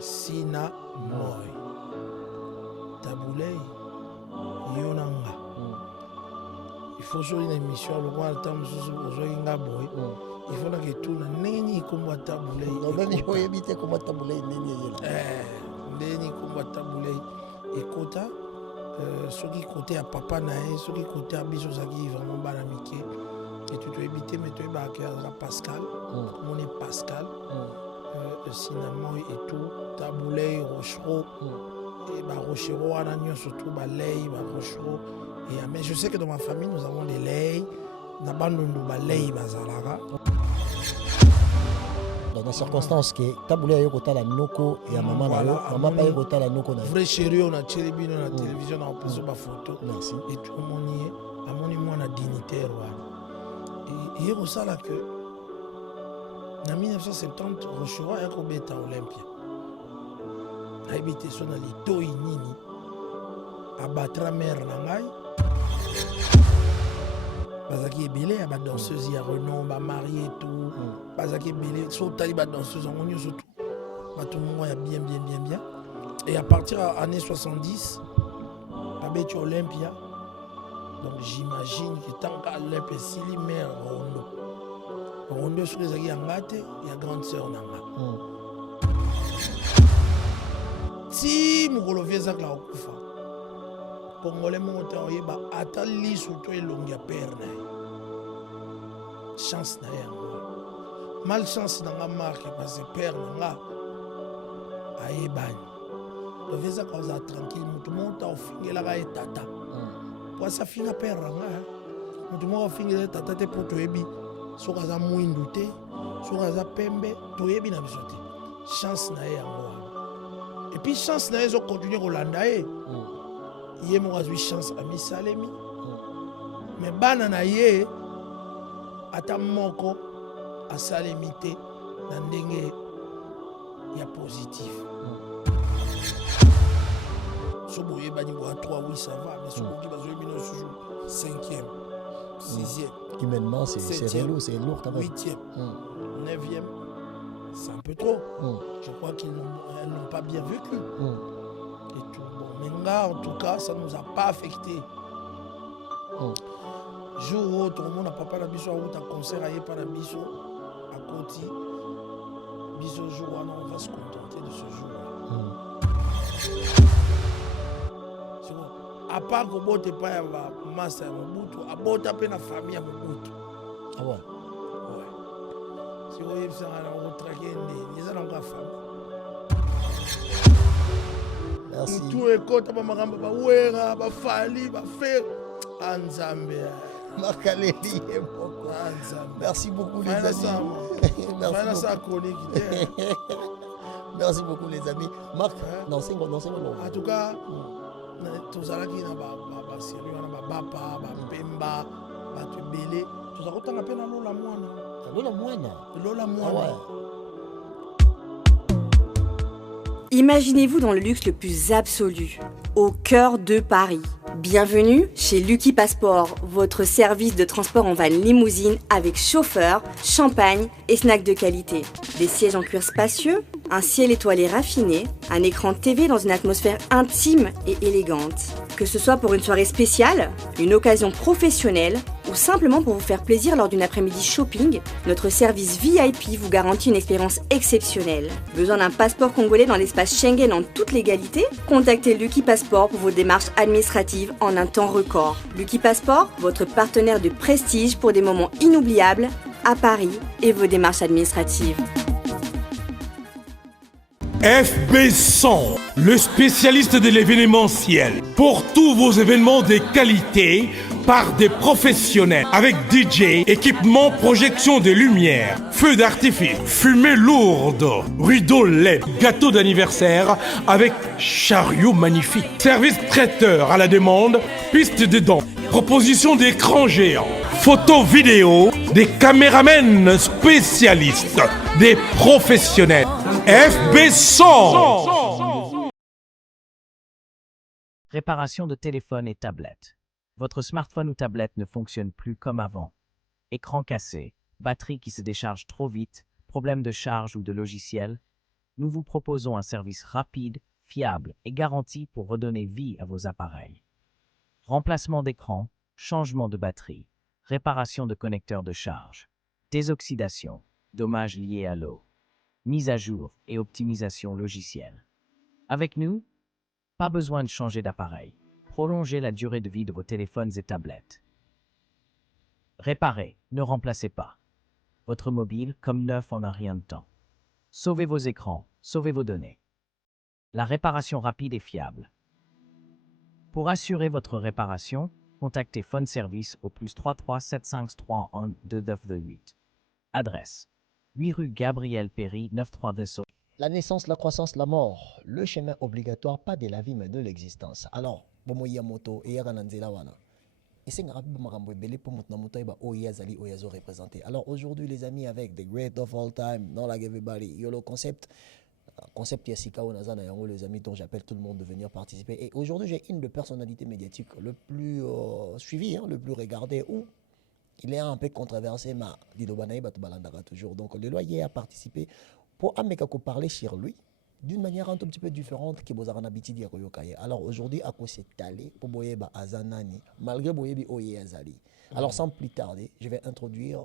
Sina Moi. Taboulei. Yonanga. Il faut jouer une émission, le roi le temps, il faut que tout le neni comme Taboulei. Nani faut éviter comment Taboulei neni neni comme Taboulei. Écoute, ceux qui côté à papa nae, ceux qui côté à biso zaki vraiment balamike. Et tu dois éviter, mais tu dois Pascal. On est Pascal. Cinnamon et tout. Taboulei, Rochereau. Et Rochereau, Anagnon, surtout Balei, Rochereau. Mais je sais que dans ma famille, nous avons des leis. Nous avons des leis, Bazalara. Dans des circonstances que Taboulei a eu la Noko et à maman maman pas eu la Noko. Vrai chéri, on a télévision, on a télévision, on a posé ma photo. Merci. Et tout le monde y est. À mon niveau, on a dignitaire. Et il y a ça là que en 1970, Rochereau a été à Olympia. Il a habité sur les Toi Nini. À battre mère Nangai. Bazaki est belé, il y a des danseuses, il y a Renan, il y a marié et tout. Bazaki est belé, il y a des danseuses, on y surtout. Tout le monde est bien. Et à partir des années 70, il y a Olympia. Donc j'imagine que tant qu'à l'Olympia, c'est les mères Rondo. Rondo, sur les aguilles en gâte, il y a grande sœur Nanga. Si Moukolo vient ça, là, au Koufa. Congolais monta oyeba atali surtout elongi ya père na chance na yango malchance na nga marque parce que père na nga ayebani to veza cause tranquille mutu monta ofingela ka etata pour ça finga père na nga mutu mo ofingela tata te pour toyebi soka za mwindu te soka za pembe toyebi na biso te chance na yango et puis chance na yezo continuer kolanda il y a une chance à Misalemi. Mais banana ye ata moko a salemité dans ndenge ya positif. Sobo ye bani bo 3 oui ça va mais sobo qui va jouer bino toujours 5e, 6e. Humainement c'est relou, c'est lourd quand même. 8e, 9e. C'est un peu trop. Je crois qu'ils n'ont pas bien vécu. Et tout. Bon, mais là, en tout cas, ça ne nous a pas affecté. Jour où tout le monde a pas la biso, où tu as concert à Yepa la biso, à Koti, biso jour où on va se contenter de ce jour. C'est bon. À part que bon, tu n'es pas à masse à Mobutu, à bon, tu as peine à famille à Mobutu. Ah ouais? Ouais. Si vous voyez, ça va retraquer les gens dans la famille. Merci. Tout est côté de ma gamba, ouera, ba fali, ba fer, Anzambé. Marc-Alélie et beaucoup. Merci beaucoup les amis. Merci beaucoup les amis. Marc, non c'est bon. En tout cas, tous allons qui na ba sérieux na ba papa, ba pemba, ba tubélé, tous allons tant appel na lola moine. Imaginez-vous dans le luxe le plus absolu, au cœur de Paris. Bienvenue chez Lucky Passport, votre service de transport en van limousine avec chauffeur, champagne et snacks de qualité. Des sièges en cuir spacieux, un ciel étoilé raffiné, un écran TV dans une atmosphère intime et élégante. Que ce soit pour une soirée spéciale, une occasion professionnelle ou simplement pour vous faire plaisir lors d'une après-midi shopping, notre service VIP vous garantit une expérience exceptionnelle. Besoin d'un passeport congolais dans l'espace Schengen en toute légalité? Contactez Lucky Passport pour vos démarches administratives en un temps record. Lucky Passport, votre partenaire de prestige pour des moments inoubliables à Paris et vos démarches administratives. FB100, le spécialiste de l'événementiel. Pour tous vos événements de qualité, par des professionnels, avec DJ, équipement, projection de lumière, feux d'artifice, fumée lourde, rideau LED, gâteau d'anniversaire avec chariot magnifique, service traiteur à la demande, piste de danse, proposition d'écran géant, photo vidéo, des caméramens spécialistes, des professionnels. FB100. Réparation de téléphone et tablette. Votre smartphone ou tablette ne fonctionne plus comme avant. Écran cassé, batterie qui se décharge trop vite, problème de charge ou de logiciel. Nous vous proposons un service rapide, fiable et garanti pour redonner vie à vos appareils. Remplacement d'écran, changement de batterie, réparation de connecteurs de charge, désoxydation, dommages liés à l'eau, mise à jour et optimisation logicielle. Avec nous, pas besoin de changer d'appareil. Prolongez la durée de vie de vos téléphones et tablettes. Réparez, ne remplacez pas. Votre mobile, comme neuf en un rien de temps. Sauvez vos écrans, sauvez vos données. La réparation rapide et fiable. Pour assurer votre réparation, contactez Phone Service au +33 753 2928. Adresse 8 rue Gabriel Péry 932. La naissance, la croissance, la mort, le chemin obligatoire, pas de la vie, mais de l'existence. Alors, bomo ya moto, et ya kananzela wana. Et c'est un marambo belé pour montna moto eba oya zali oyazo représenté. Alors aujourd'hui, les amis, avec The Great of All Time, non like everybody, yolo concept Yassika Onazana Yango, les amis dont j'appelle tout le monde de venir participer. Et aujourd'hui, j'ai une de personnalités médiatiques le plus suivi, le plus regardé, où il est un peu controversé, mais Didobanaï Batubalandara toujours. Donc le loyer a participé pour Amekako parler sur lui d'une manière un tout petit peu différente que vous avez habitué de dire. Alors aujourd'hui, à quoi s'est allé pour Boyeba Azanani, malgré Boyebi Oye Azali. Alors sans plus tarder, je vais introduire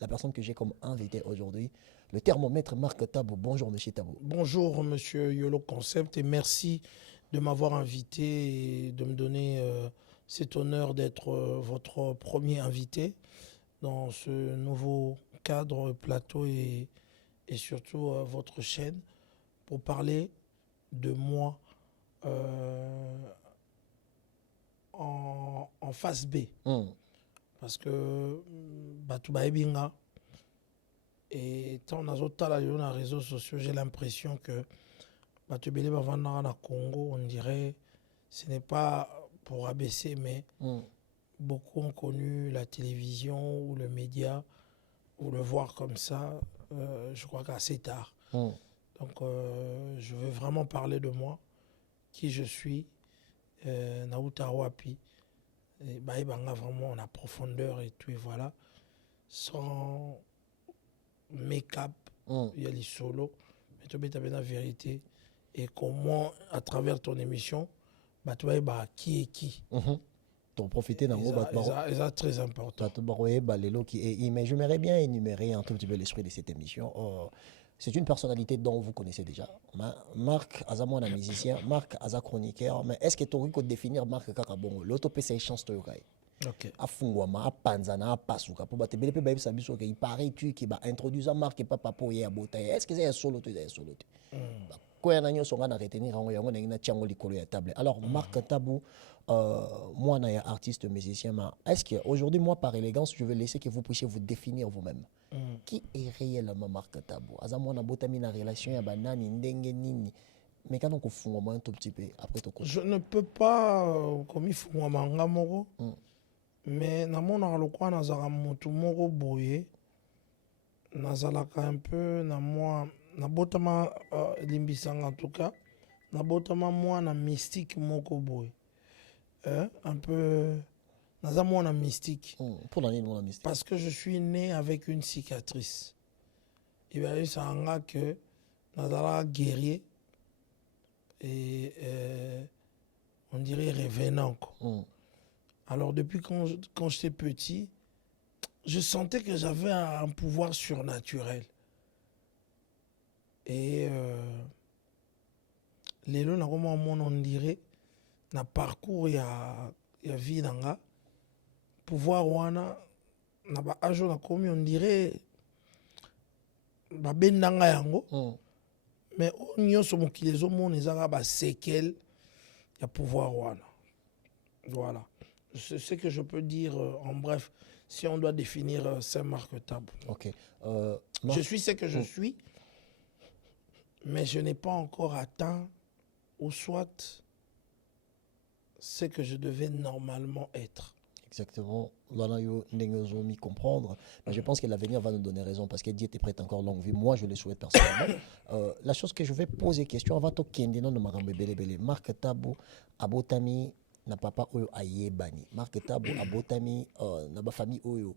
la personne que j'ai comme invité aujourd'hui, le thermomètre Marc Tabou. Bonjour Monsieur Tabou. Bonjour Monsieur Yolo Concept et merci de m'avoir invité et de me donner cet honneur d'être votre premier invité dans ce nouveau cadre, plateau et surtout votre chaîne pour parler de moi en face B. Parce que Batouba Ebinga, et tant on a les réseaux sociaux, j'ai l'impression que Batubele Bavana na Congo, on dirait, ce n'est pas pour abaisser, mais beaucoup ont connu la télévision ou le média, ou le voir comme ça, je crois qu'assez tard. Donc je veux vraiment parler de moi, qui je suis, Naouta Wapi, et Baïbanga vraiment en profondeur et tout, et voilà, sans make-up, il y a les solos, mais tu as la vérité, et comment, à travers ton émission, tu vois qui est qui. Donc profiter d'un mot, c'est très important. Mais j'aimerais bien énumérer un tout petit peu l'esprit de cette émission. C'est une personnalité dont vous connaissez déjà. Marc Azamon, un musicien, Marc Aza chroniqueur, mais est-ce que tu aurais définir Marc Kakabongo? L'auto-p, c'est chance de Ok. Afungwama, Apanzana, Apasuka, pour battre Bélé Baby Sabiso, il paraît qui va introduire Marc et Papa pour y aboter. Est-ce que c'est un solo? Quand on a son retenir, on a une tchango likolo ya table. Alors, Marc Tabou, moi, on est artiste musicien, mais est-ce qu'aujourd'hui, moi, par élégance, je vais laisser que vous puissiez vous définir vous-même? Qui est réellement Marc Tabou? Azamon a botami na relation ya banani, ndenge nini. Mais quand on confond un tout petit peu, après tout. Je ne peux pas, comme il faut, moro. Mais na mona lokwa nazala motu moko boye nazalaka un peu na moi na botama limbisanga en tout cas na botama moi na mystique moko boye un peu naza moi na mystique. Pour l'année moi mystique parce que je suis né avec une cicatrice. Et bien ça anga que nazala guerrier et on dirait revenant quoi. Alors depuis quand j'étais petit, je sentais que j'avais un pouvoir surnaturel. Et les lois, on dirait, na parcours ya vie nanga, pouvoir wana, na ba ajo na komi, on dirait, ba bendanga yango, mais on y a ce qui les hommes, on a ba séquelles, ya pouvoir wana. Voilà. C'est ce que je peux dire en bref, si on doit définir Saint-Marc Tabou. Ok. Je suis ce que je suis, mais je n'ai pas encore atteint, ou soit ce que je devais normalement être. Exactement. Là, nous avons mis comprendre. Mais je pense que l'avenir va nous donner raison parce que Dieu était prêt encore longue vie. Moi, je le souhaite personnellement. La chose que je vais poser question avant de Kendino de Marambe Belebele, Marc Tabou, Abotami, na papa oyo ayebani. Marc Tabou, Abotami, na ba famille oyo,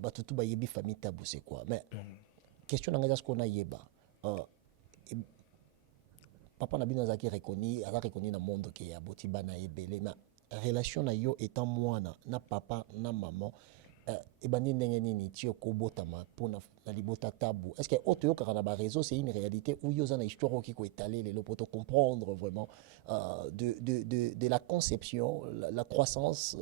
batutu ba yebi famille Tabou, c'est quoi? Mais question n'a ce qu'on a yeba. papa na bino azaki reconnu na monde ke aboti bana ebele na relation na yo étant mwana na papa na maman ebandi ndenge nini ti okobotama mpona na libota tabu est-ce que oyo toyokaka na baréseau c'est une réalité ou yo oza na histoire oki koétale lelo mpo comprendre vraiment de la conception la croissance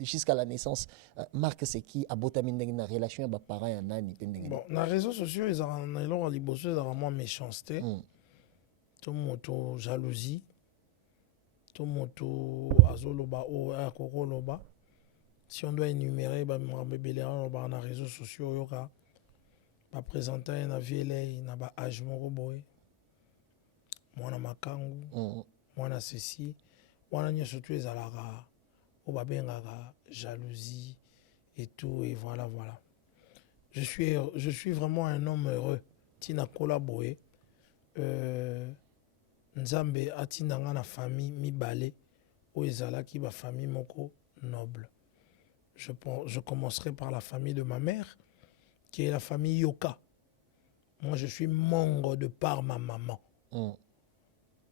jusqu'à la naissance marque c'est qui abotami ndenge na relation ya baparent ya nani mpe ndenge bon na réseaux sociaux ezalaka na eloko ya liboso ezalaka mwa méchanceté to moto jalousie to moto azoloba oyo akokoloba. Si on doit énumérer, dans les réseaux sociaux, il y a présenté un VLA, un âge moroboy, moi makangu, moi ceci, moi surtout les alara, au babengaga, jalousie et tout et voilà. Je suis vraiment un homme heureux. Tina collaboré, Nzambe atinanga na famille mi balé, ou ezala ki ba famille moko noble. Je commencerai par la famille de ma mère, qui est la famille Yoka. Moi, je suis Mongo de par ma maman.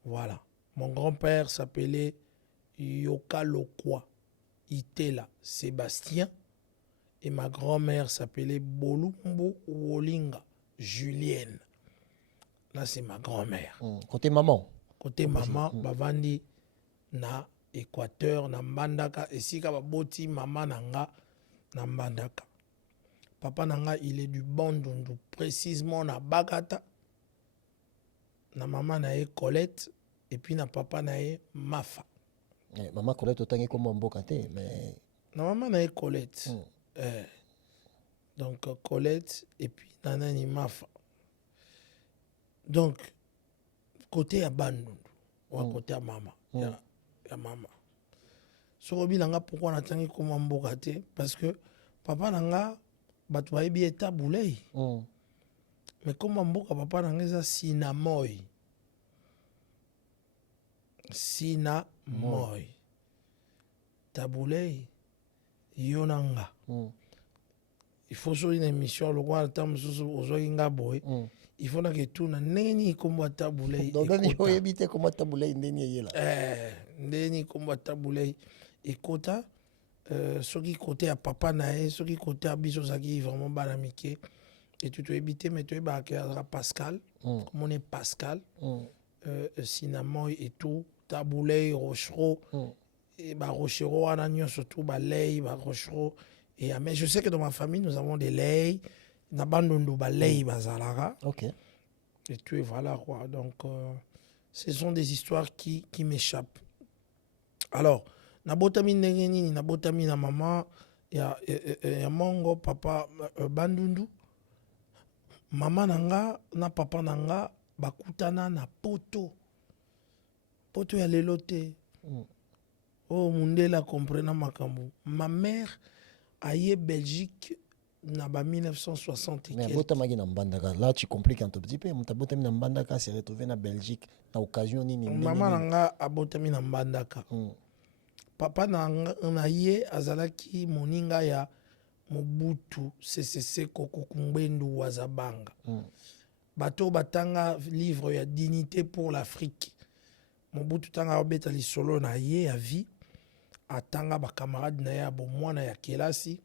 Voilà. Mon grand-père s'appelait Yoka Lokwa Itela Sébastien. Et ma grand-mère s'appelait Bolumbo Wolinga Julienne. Là, c'est ma grand-mère. Côté maman. Côté maman, Bavandi na Équateur, na Mbandaka, et si boti maman nanga na Mbandaka. Papa nanga, il est du Bandundu, précisément na Bagata. Na maman na Colette, et puis na papa na Mafa. Maman Colette autant comme un beau mais. Na maman na Colette. Donc Colette, et puis nana ni Mafa. Donc, côté à Bandundu, ou côté à maman. Ya mama. Sorobi nanga pourquoi natangi comme mbokate parce que papa nanga batu bayebi eta boulei. Mais comme mboka papa nanga eza sinamoy. Sinamoy. Taboulei yonanga. Il faut sur une émission le roi tam aujourd'hui ngaboy. Il faut que tout na neni comme taboulei. Donc il faut éviter comme taboulei neni yela. Ndeni komba tabulei ekota soki côté à papa nae soki côté à biso zaki vraiment banamike et tu dois éviter mais tu es Pascal comme on est Pascal cinnamon et tout tabulei rochero et ba rochero ananyo surtout ba lei ba rochero et mais je sais que dans ma famille nous avons des lei na bandondo ba lei bazalara. OK. Et tu es voilà quoi donc ce sont des histoires qui m'échappent. Alors, nabotami ndenge nabotami na maman ya mongo papa bandundu mama nanga na papa nanga bakutana na poto ya lelote. Oh mundela comprena makambo. Ma mère aye Belgique na ba 1960 mais botamaki na Mbandaka là tu compliques un tout petit peu mutabotami na Mbandaka s'est retrouvé na Belgique na occasion nini maman nanga abotami na Mbandaka. Papa na ye azalaki moninga ya Mobutu CCC Koko Kumbendu Wazabanga. Bato batanga livre ya dignité pour l'Afrique. Mobutu tanga obeta lisolo na ye ya vie atanga ba camarade na ya bomwana ya kelasi.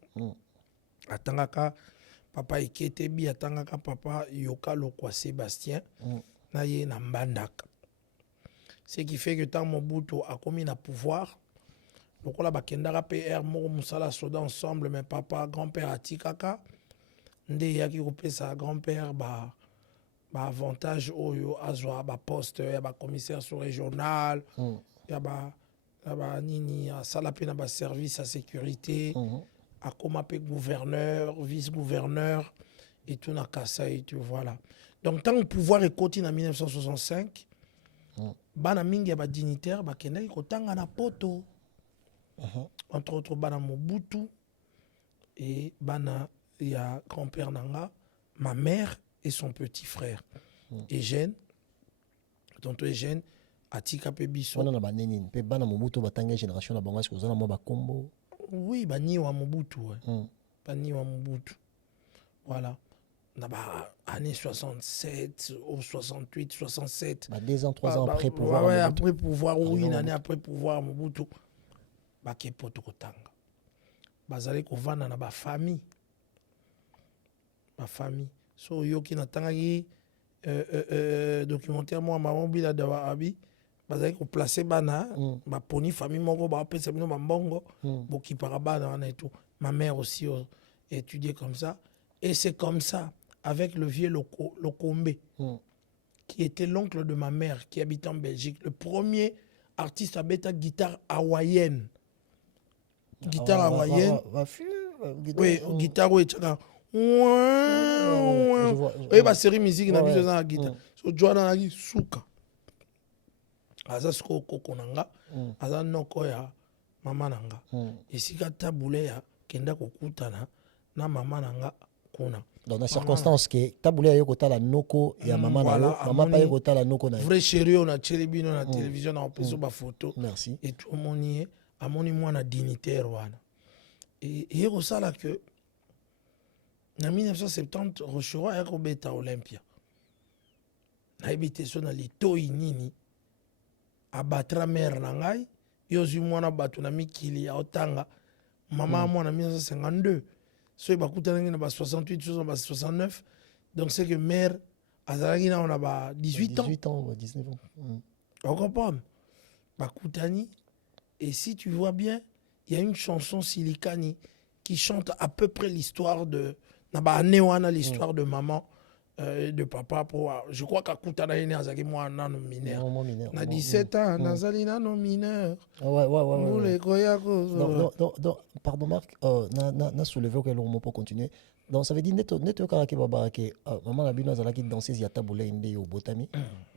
Atangaka papa Iketebi atangaka papa Yoka Lokwa Sébastien na ye na Mbandaka. Ce qui fait que tant Mobutu a commis na pouvoir lokola bakendaka PR moko musala soda ensemble mais papa grand-père atikaka nde yaki kopesa grand-père ba avantage oyo azwa ba poste ya ba commissaire sous-régional ya ba nini asala pe na ba service à sécurité akoma pe gouverneur vice-gouverneur et tout na kasa et tout voilà. Donc tant le pouvoir est côté en 1965 bana mingi ya ba dignitaire bakendaki kotanga na poto. Entre autres bana Mobutu et bana ya grand-père nanga ma mère et son petit frère Eugène tonton Eugène atika pe biso wana na baneni pe bana Mobutu batanga génération na bango est-ce que ozana mo bakombo oui bani wa Mobutu bani wa Mobutu voilà dans les années 67 ou 68, 67. 2 ans, 3 ans après pouvoir. Ouais, après pouvoir, ou une année après pouvoir, Mobutu. Ke poto kotanga. Bazali kovanda na ba famille. Ma famille. So yoki na tangaki documentaire moi maman bila de abi. Bazali ko placer bana ba poni famille moko ba pesa bino ba mbongo boki parabana na et tout. Ma mère aussi étudié comme ça et c'est comme ça avec le vieux Lokombe qui était l'oncle de ma mère qui habite en Belgique, le premier artiste à bêta guitare hawaïenne. Guitare hawaïenne. Oui, guitare oui, tchaka. Oui, bah série musique na biso na guitare. So Joana na gi suka. Aza sko kokonanga, aza noko ya mama nanga. Esika tabule ya kenda kokutana na mama nanga kuna. Dans la circonstance que tabule ya yoko tala noko ya mama na yo, mama pa yoko tala noko na yo. Vrai chéri on a chelibino na télévision na opeso ba photo. Merci. Et tout moni amoni mwana dignitaire wana. Et yeko sala que en 1970 Rochero ya ko beta Olympia. Na habité so na litoi nini abatra mère na ngai yozu mwana batu na mikili ya otanga mama mwana 1952 so il bakutana na ba 68 69 donc c'est que mère azalaki na on a ba 18 ans 19 ans. On comprend bakutani et si tu vois bien il y a une chanson Silikani qui chante à peu près l'histoire de na ba newana l'histoire de maman de papa pour je crois qu'akutana ine azaki mwana no mineur na 17 ans nazali na no mineur ouais non pardon Marc na soulevé que l'on peut continuer donc ça veut dire neto karaki baba ke maman la bino azalaki danseuse ya tabulei nde yo botami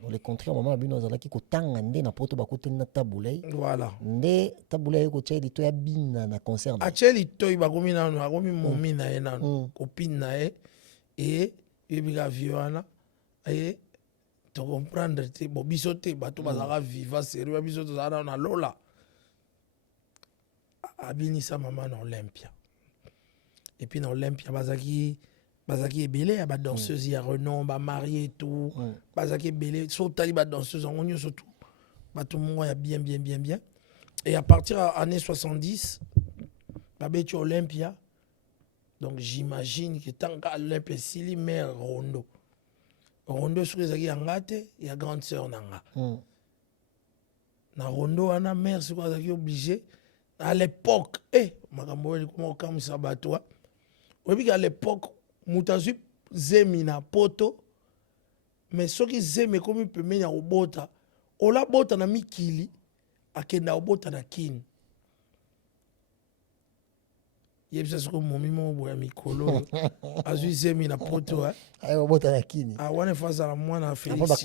dans le contraire maman la bino azalaki kotanga nde na poto bakutani na tabulei voilà nde tabulei ko tshedi to ya bina na concert acheli toy bakomi na akomi momi na ye na copine na ye et yebika viwana et to comprendre te bo biso te bato bazaka viva sérieux biso to zana na lola abinisa mama na Olympia et puis na Olympia bazaki ebele ya ba danseuse ya renom ba marié et tout bazaki ebele so tali ba danseuse en onyo surtout bato mongo ya bien et à partir années 70 babeti Olympia. Donc j'imagine que tant qu'à Olympia sili mère Rondo sur les agangate il y a grande sœur nanga na Rondo ana mère c'est quoi obligé à l'époque makambo ni comment comme ça batwa oui à l'époque mutazu zemina poto mais ce qui zeme comme peut menya obota ola bota na mikili akenda obota na kin yebisa siko momi mo boya mikolo azui zemi na poto ayo bota na kini wana face à la mwana Félix ba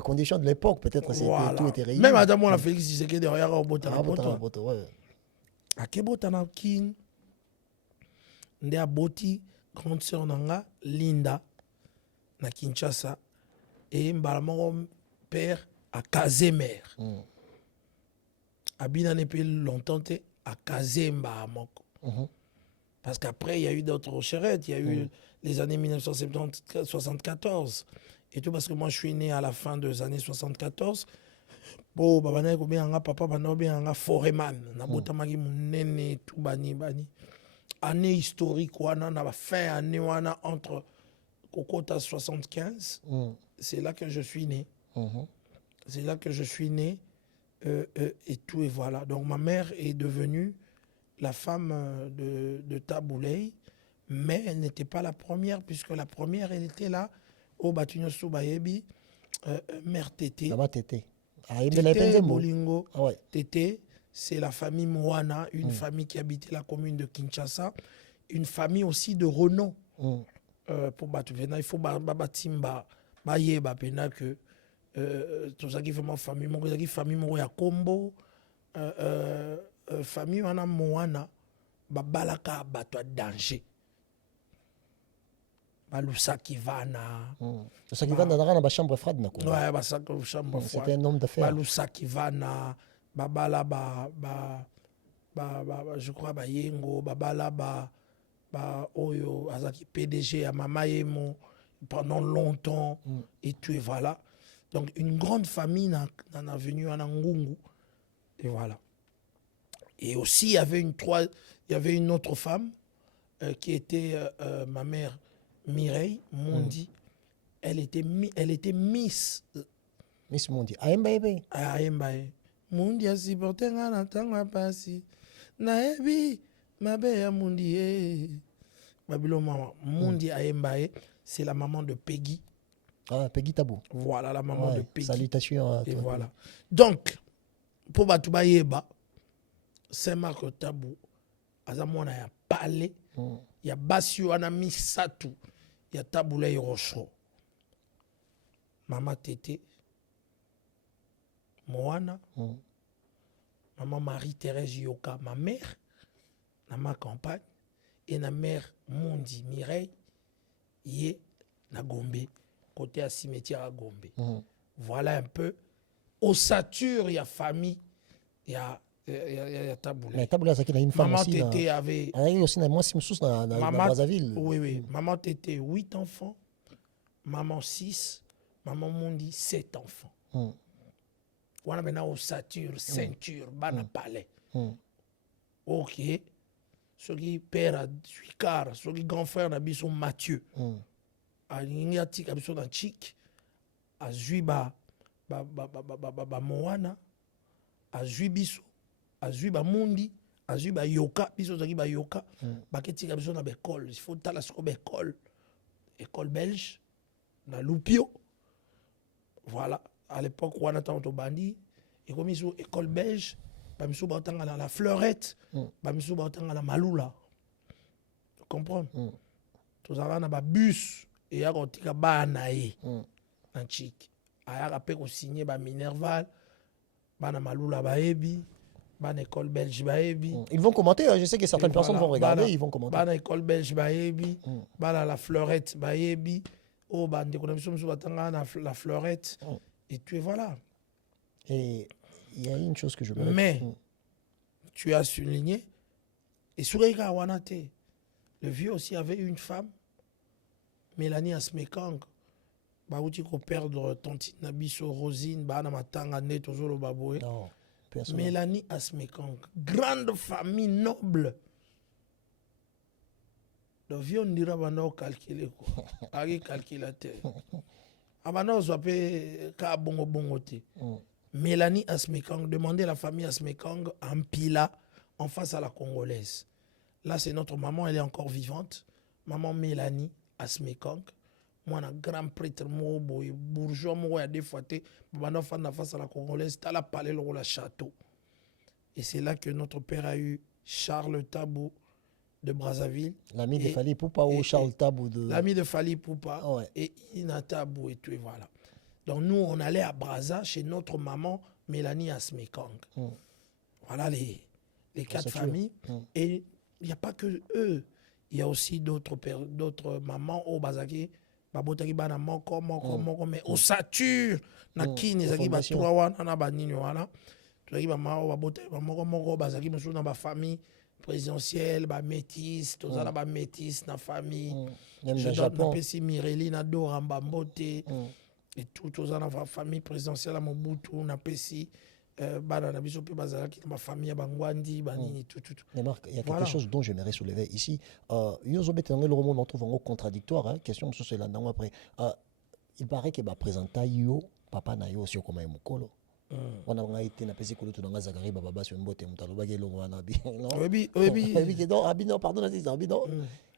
condition de l'époque peut-être c'était voilà. Tout était réuni même à mwana Félix Tshisekedi derrière au bota na poto ouais ake bota na kin nde aboti grande sœur nanga Linda na Kinshasa et mbala moko père à Casemer abina ne pe longtemps te à Kazemba moko. Parce qu'après, il y a eu d'autres recherches. Il y a eu les années 1974 et tout. Parce que moi, je suis né à la fin des années 74. Bon, papa, Foreman. Nabotamagi Mounene, tout bani. Année historique, na fin année entre Kokota 75. C'est là que je suis né. C'est là que je suis né. Et tout, et voilà. Donc, ma mère est devenue la femme de Taboulei, mais elle n'était pas la première, puisque la première, elle était là, au Batunyo Soubayebi, mère Tété. Là-bas, Tété. Tété Bolingo. Tété, c'est la famille Moana, une famille qui habitait la commune de Kinshasa, une famille aussi de renom. Pour Batuvena, il faut Babatimba, Bayeba, Pena, que tout ça qui fait ma famille, mon famille, mon ya Kombo, famille wana moana babalaka bato a danger balusaki vana dans la chambre froide na ko ouais basaka chambre froide c'était un homme d'affaires balusaki vana babala je crois ba yengo babala ba bah, Oyo, Azaki PDG à Mama Emo pendant longtemps, et tout, et voilà. Donc, une grande famille n'en a venu à Ngungu, et voilà. Et aussi, il y avait une autre femme qui était ma mère Mireille Mondi. Elle était Miss. Miss Mondi. Aembaebe. Aembae. Mondi a supporté un temps passé. Naebi, ma belle Mondi. Babylon maman. Mondi Aembae, c'est la maman de Peggy. Ah, Peggy Tabou. Voilà, la maman de Peggy. Salutations à Et toi. voilà. Donc, pour Batouba Yeba, Saint-Marc Tabou, Azamona ya Palais, il y a Basio Anami Satou, il y a Taboula Rocho. Maman Tété, Moana, maman Marie-Thérèse Yoka, ma mère, dans ma campagne, et ma mère Mondi Mireille, yé na Gombe, côté à cimetière à Gombe. Voilà un peu. Au Satur, il y a famille, il y a Taboula. Mais Taboula, c'est qu'il a une femme Maman aussi. Tété avait. Il y a aussi moi, Simsous dans Brazzaville. Oui. Maman Tété, 8 enfants. Maman 6. Maman Mondi, 7 enfants. On a maintenant ossature, ceinture, bana palais. Ok. Ce qui père a Suikar, ce qui grand frère n'a biso Mathieu. A Ningatik a biso na Chik. A Zuiba Moana. A Zuibiso. A Zuiba Mondi. A Zuiba Yoka. Biso zaki ba Yoka. Baketik a biso na l'école. Il faut tala sko école. École belge. Na Loupio. Voilà, à l'époque, on a tant bandi, et comme ils ont école belge, ils sont dans la fleurette, ils sont dans la maloula. Tu comprends? Tout ça, on a un bus, et il y a un banaï, un chic. Il y a un signé Minerval, un maloula baebi, une école belge baebi. Ils vont commenter, je sais que certaines personnes vont regarder, ils vont commenter. Une école belge baebi, la fleurette baebi. Oh, bah, la fleurette. Et tu es voilà. Et il y a une chose que je veux. Mais, tu as souligné, et Soureka Wanate, le vieux aussi avait une femme, Mélanie Asmekang, bah, où tu peux perdre Tantine Nabiso, Rosine, bah, Namatanga, Netozolo Baboué. Mélanie Asmekang, grande famille noble. Le vieux, on dira, bah, calculer quoi. Avec calculateur. Abana Zwape ka bongo bongo te. Mélanie Asmekang, demandez à la famille Asmekang en Pila, en face à la Congolaise. Là, c'est notre maman, elle est encore vivante. Maman Mélanie Asmekang. Moi, un grand prêtre, bourgeois, moi, des fois, en face à la Congolaise, t'as la palais, le château. Et c'est là que notre père a eu Charles Tabou de Brazzaville. L'ami de Fali Poupa ou Charles Tabou de... L'ami de Fali Poupa et Ina Tabou et tout, et voilà. Donc nous, on allait à Brazza chez notre maman Mélanie Asmekang. Voilà les 4 familles. Et il n'y a pas que eux. Il y a aussi d'autres mamans au Bazaki. Babotaki bana moko, mais au Satur, na kini, zaki ba 3 wana, na ba nini wana. Zaki ba mao, babotaki ba moko, bazaki mosu na ba famille présidentielle, ba métis, tout ça, ba métis, na famille. Je donne na pesi Mireli, na Doramba Mbote, et tout ça, na famille présidentielle, à Mobutu, na pesi, bana na biso pe bazalaki, na famille, bangwandi, banini, tout. Mais Marc, il y a quelque chose dont j'aimerais soulever ici. Yozo Betangé, le roman, on trouve un contradictoire, hein, question, c'est là, après. Il paraît que va présenter yo, papa na yo, aussi, comme un mukolo. On a été na pesi kolo tunanga Zakari baba sur mbote mutalo bagelo wana bi oui pardon c'est ça non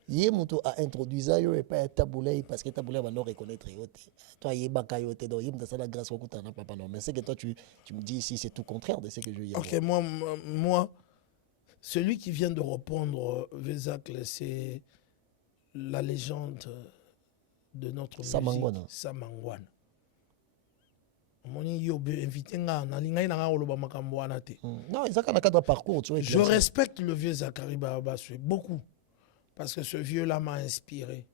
yé muto a introduit ça yo et pas taboulé parce que taboulé va non reconnaître yote toi yé baka yote donc yé mta la grâce ko tana papa non mais c'est que toi tu me dis ici c'est tout contraire de ce que je dis. OK, moi celui qui vient de répondre Vezacle, c'est la légende de notre musique Samangwana. Je respecte le vieux Zakari Babaswe beaucoup parce que ce vieux-là m'a inspiré.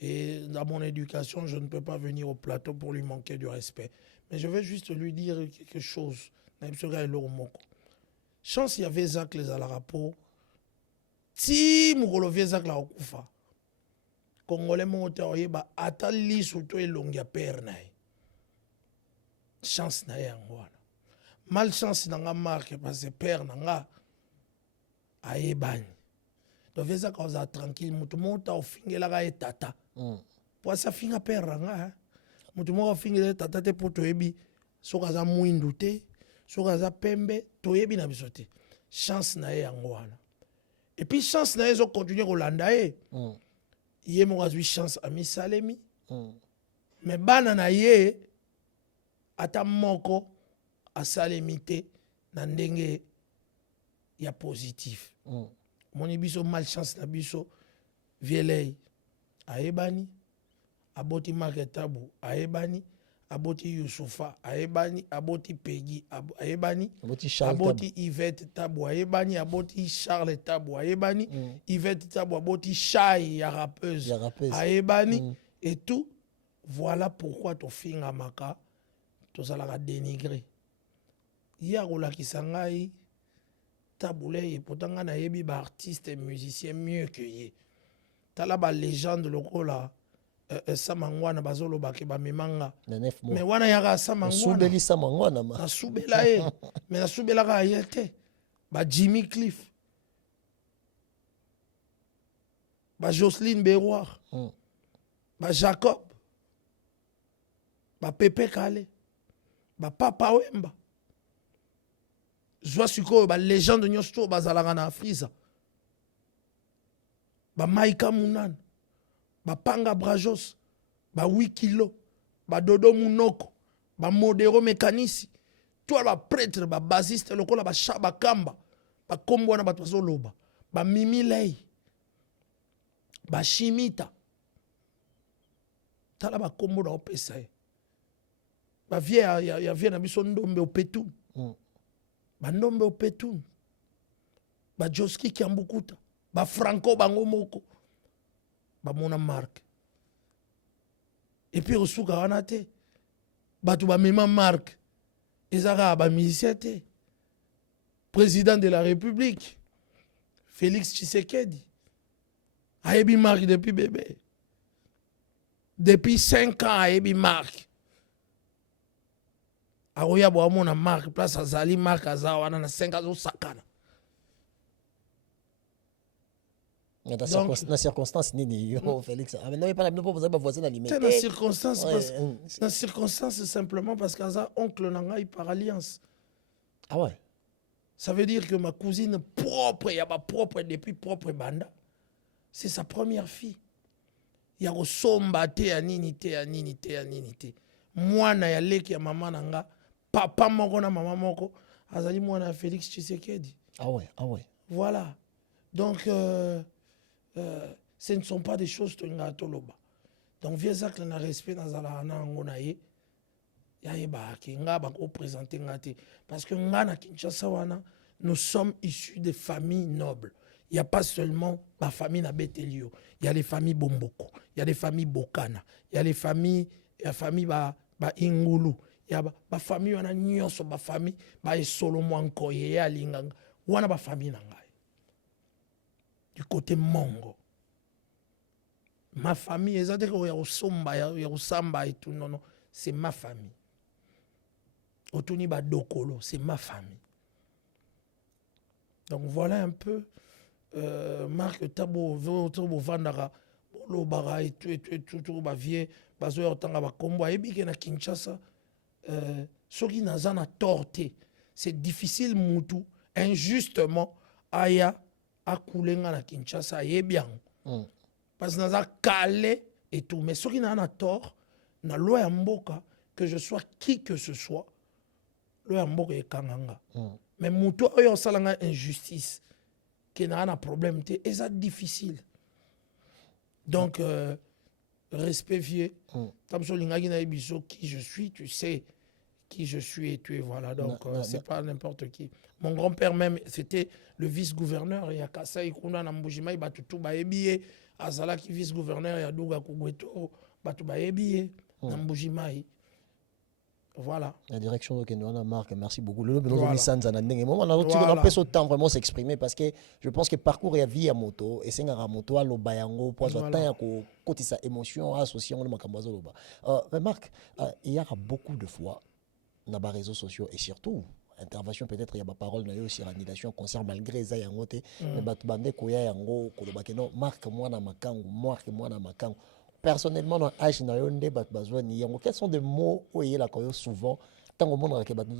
Et dans mon éducation, je ne peux pas venir au plateau pour lui manquer du respect. Mais je vais juste lui dire quelque chose. Chance, il y avait Zach les Alarapo. ti mokolo vie ezakela kokufa congolais moko te oyeba ata liso to elongi ya pere na ye chance na ye yango wana malchance na nga marke parce pere na nga ayebani to vie ezaka ozala tranquille moto moko ta ofingelaka ye tata po asi afinga pere na nga moto moko afingela ye tata te mpo toyebi soki aza mwindu te soki aza pembe toyebi na biso te chance na ye yango wana et puis chance na ye ezokontinue kolanda ye ye moko azwi chance amisalemi me bana na ye ata moko asalemi te na ndenge ya positif moni biso malchance na biso vielei ayebani aboti Mark Tabu ayebani aboti Youssoufa ayebani aboti Peggy ayebani aboti Yvette Tabu ayebani aboti Charles Tabu ayebani Yvette Tabu aboti Shai ya rappeuse ayebani et tout. Voilà pourquoi to finga maka to salaka dénigrer ya kolakisa ngai Tabule et pourtant nga na yebi ba artiste et musicien mieux que ye tala ba légende lokola Samangwana bazolo bake ba memanga mais wana yaka Samangwana na subela ye mais na subela ka yete ba Jimmy Cliff ba Jocelyne Beroir ba Jacob ba Pepe Kale ba Papa Wemba zwa sikoyo ba légende nyonso to bazalaka na Afriza ba Maika Munana ba Panga Brajos ba Wikilo ba Dodo Munoko ba Modero Mekanisi toi ba prêtre ba basiste lokola ba Shaba Kamba ba kombo wana bato bazoloba ba Mimi Lei ba Shimita tala ba kombo na opesa ye ba vie ya vie na biso Ndombe Opetu ba Ndombe Opetu ba Joski Kiambukuta ba Franco bango moko ba mona Mark et puis osuka wana te bato ba mema Mark ezaka ba musicien te président de la République Félix Tshisekedi ayebi Mark depuis bébé depuis 5 ans ayebi Mark akoya bo amona Mark place azali Mark aza wana na 5 ans osakana na circonstance nini yo Félix mais pas vous avez voisin alimentaire na circonstance parce na circonstance simplement parce qu'aza oncle na ngai par alliance ah ouais ça veut dire que ma cousine propre ya ba propre depuis propre banda c'est sa première fille ya kosomba te ya nini te mwana ya leki ya mama na nga papa moko na mama moko azali mwana ya Félix Tshisekedi ah ouais voilà donc ce ne sont pas des choses to nga toloba donc viezak na respect na zala na ngona ye ya yeba ke nga ba ko présenter ngate parce que nga na Kinshasa wana nous sommes issus de familles nobles. Il n'y a pas seulement ma famille na Betelio, il y a les familles Bomboko, il y a les familles Bokana, il y a les familles ba Ingulu, il y a ba famille wana nyonso ba famille ba Solomo Nkoye ya Linganga, wana ba famille na ngai. Du côté Mongo. Ma famille, ezate ko ya osomba ya osamba et tout non, c'est ma famille. Otuni ba Dokolo, c'est ma famille. Donc voilà un peu Mark Tabu Vandara Lobara et tout ba vie bazo ya otanga ba kombo ebike na Kinshasa soki nazana torté c'est difficile mutu injustement aya akulenga na Kinshasa yebiang parce que naza calé et tout mais soki na tort na loi ya mboka que je sois qui que ce soit loi ya mboka ekanganga mais mutu oyo salanga injustice qui n'a un problème et c'est difficile donc respect vieux qui je suis tu sais qui je suis et tu es voilà donc c'est pas n'importe qui mon grand-père même c'était le vice-gouverneur ya Kasai kuna na Mbujimai batutu baebiye azala ki vice-gouverneur ya Douga Kugweto batu baebiye na Mbujimai Voilà. La direction de Kenwana Marc, merci beaucoup. Le Voilà. on a pris ce temps vraiment s'exprimer parce que je pense que parcours et vie à moto et c'est un moto à l'obayango pour Voilà. côté sa émotion associée au makambazo loba. Mais Marc, il y a beaucoup de fois dans les réseaux sociaux et surtout intervention peut-être il y a ma parole na yo sur annulation concert malgré ça yango te mais batu bande ko ya yango ko ba keno Marc moi na makangu personnellement dans âge na yo nde batu bazwa ni yango quels sont des mots où il la ko souvent tant au monde que batu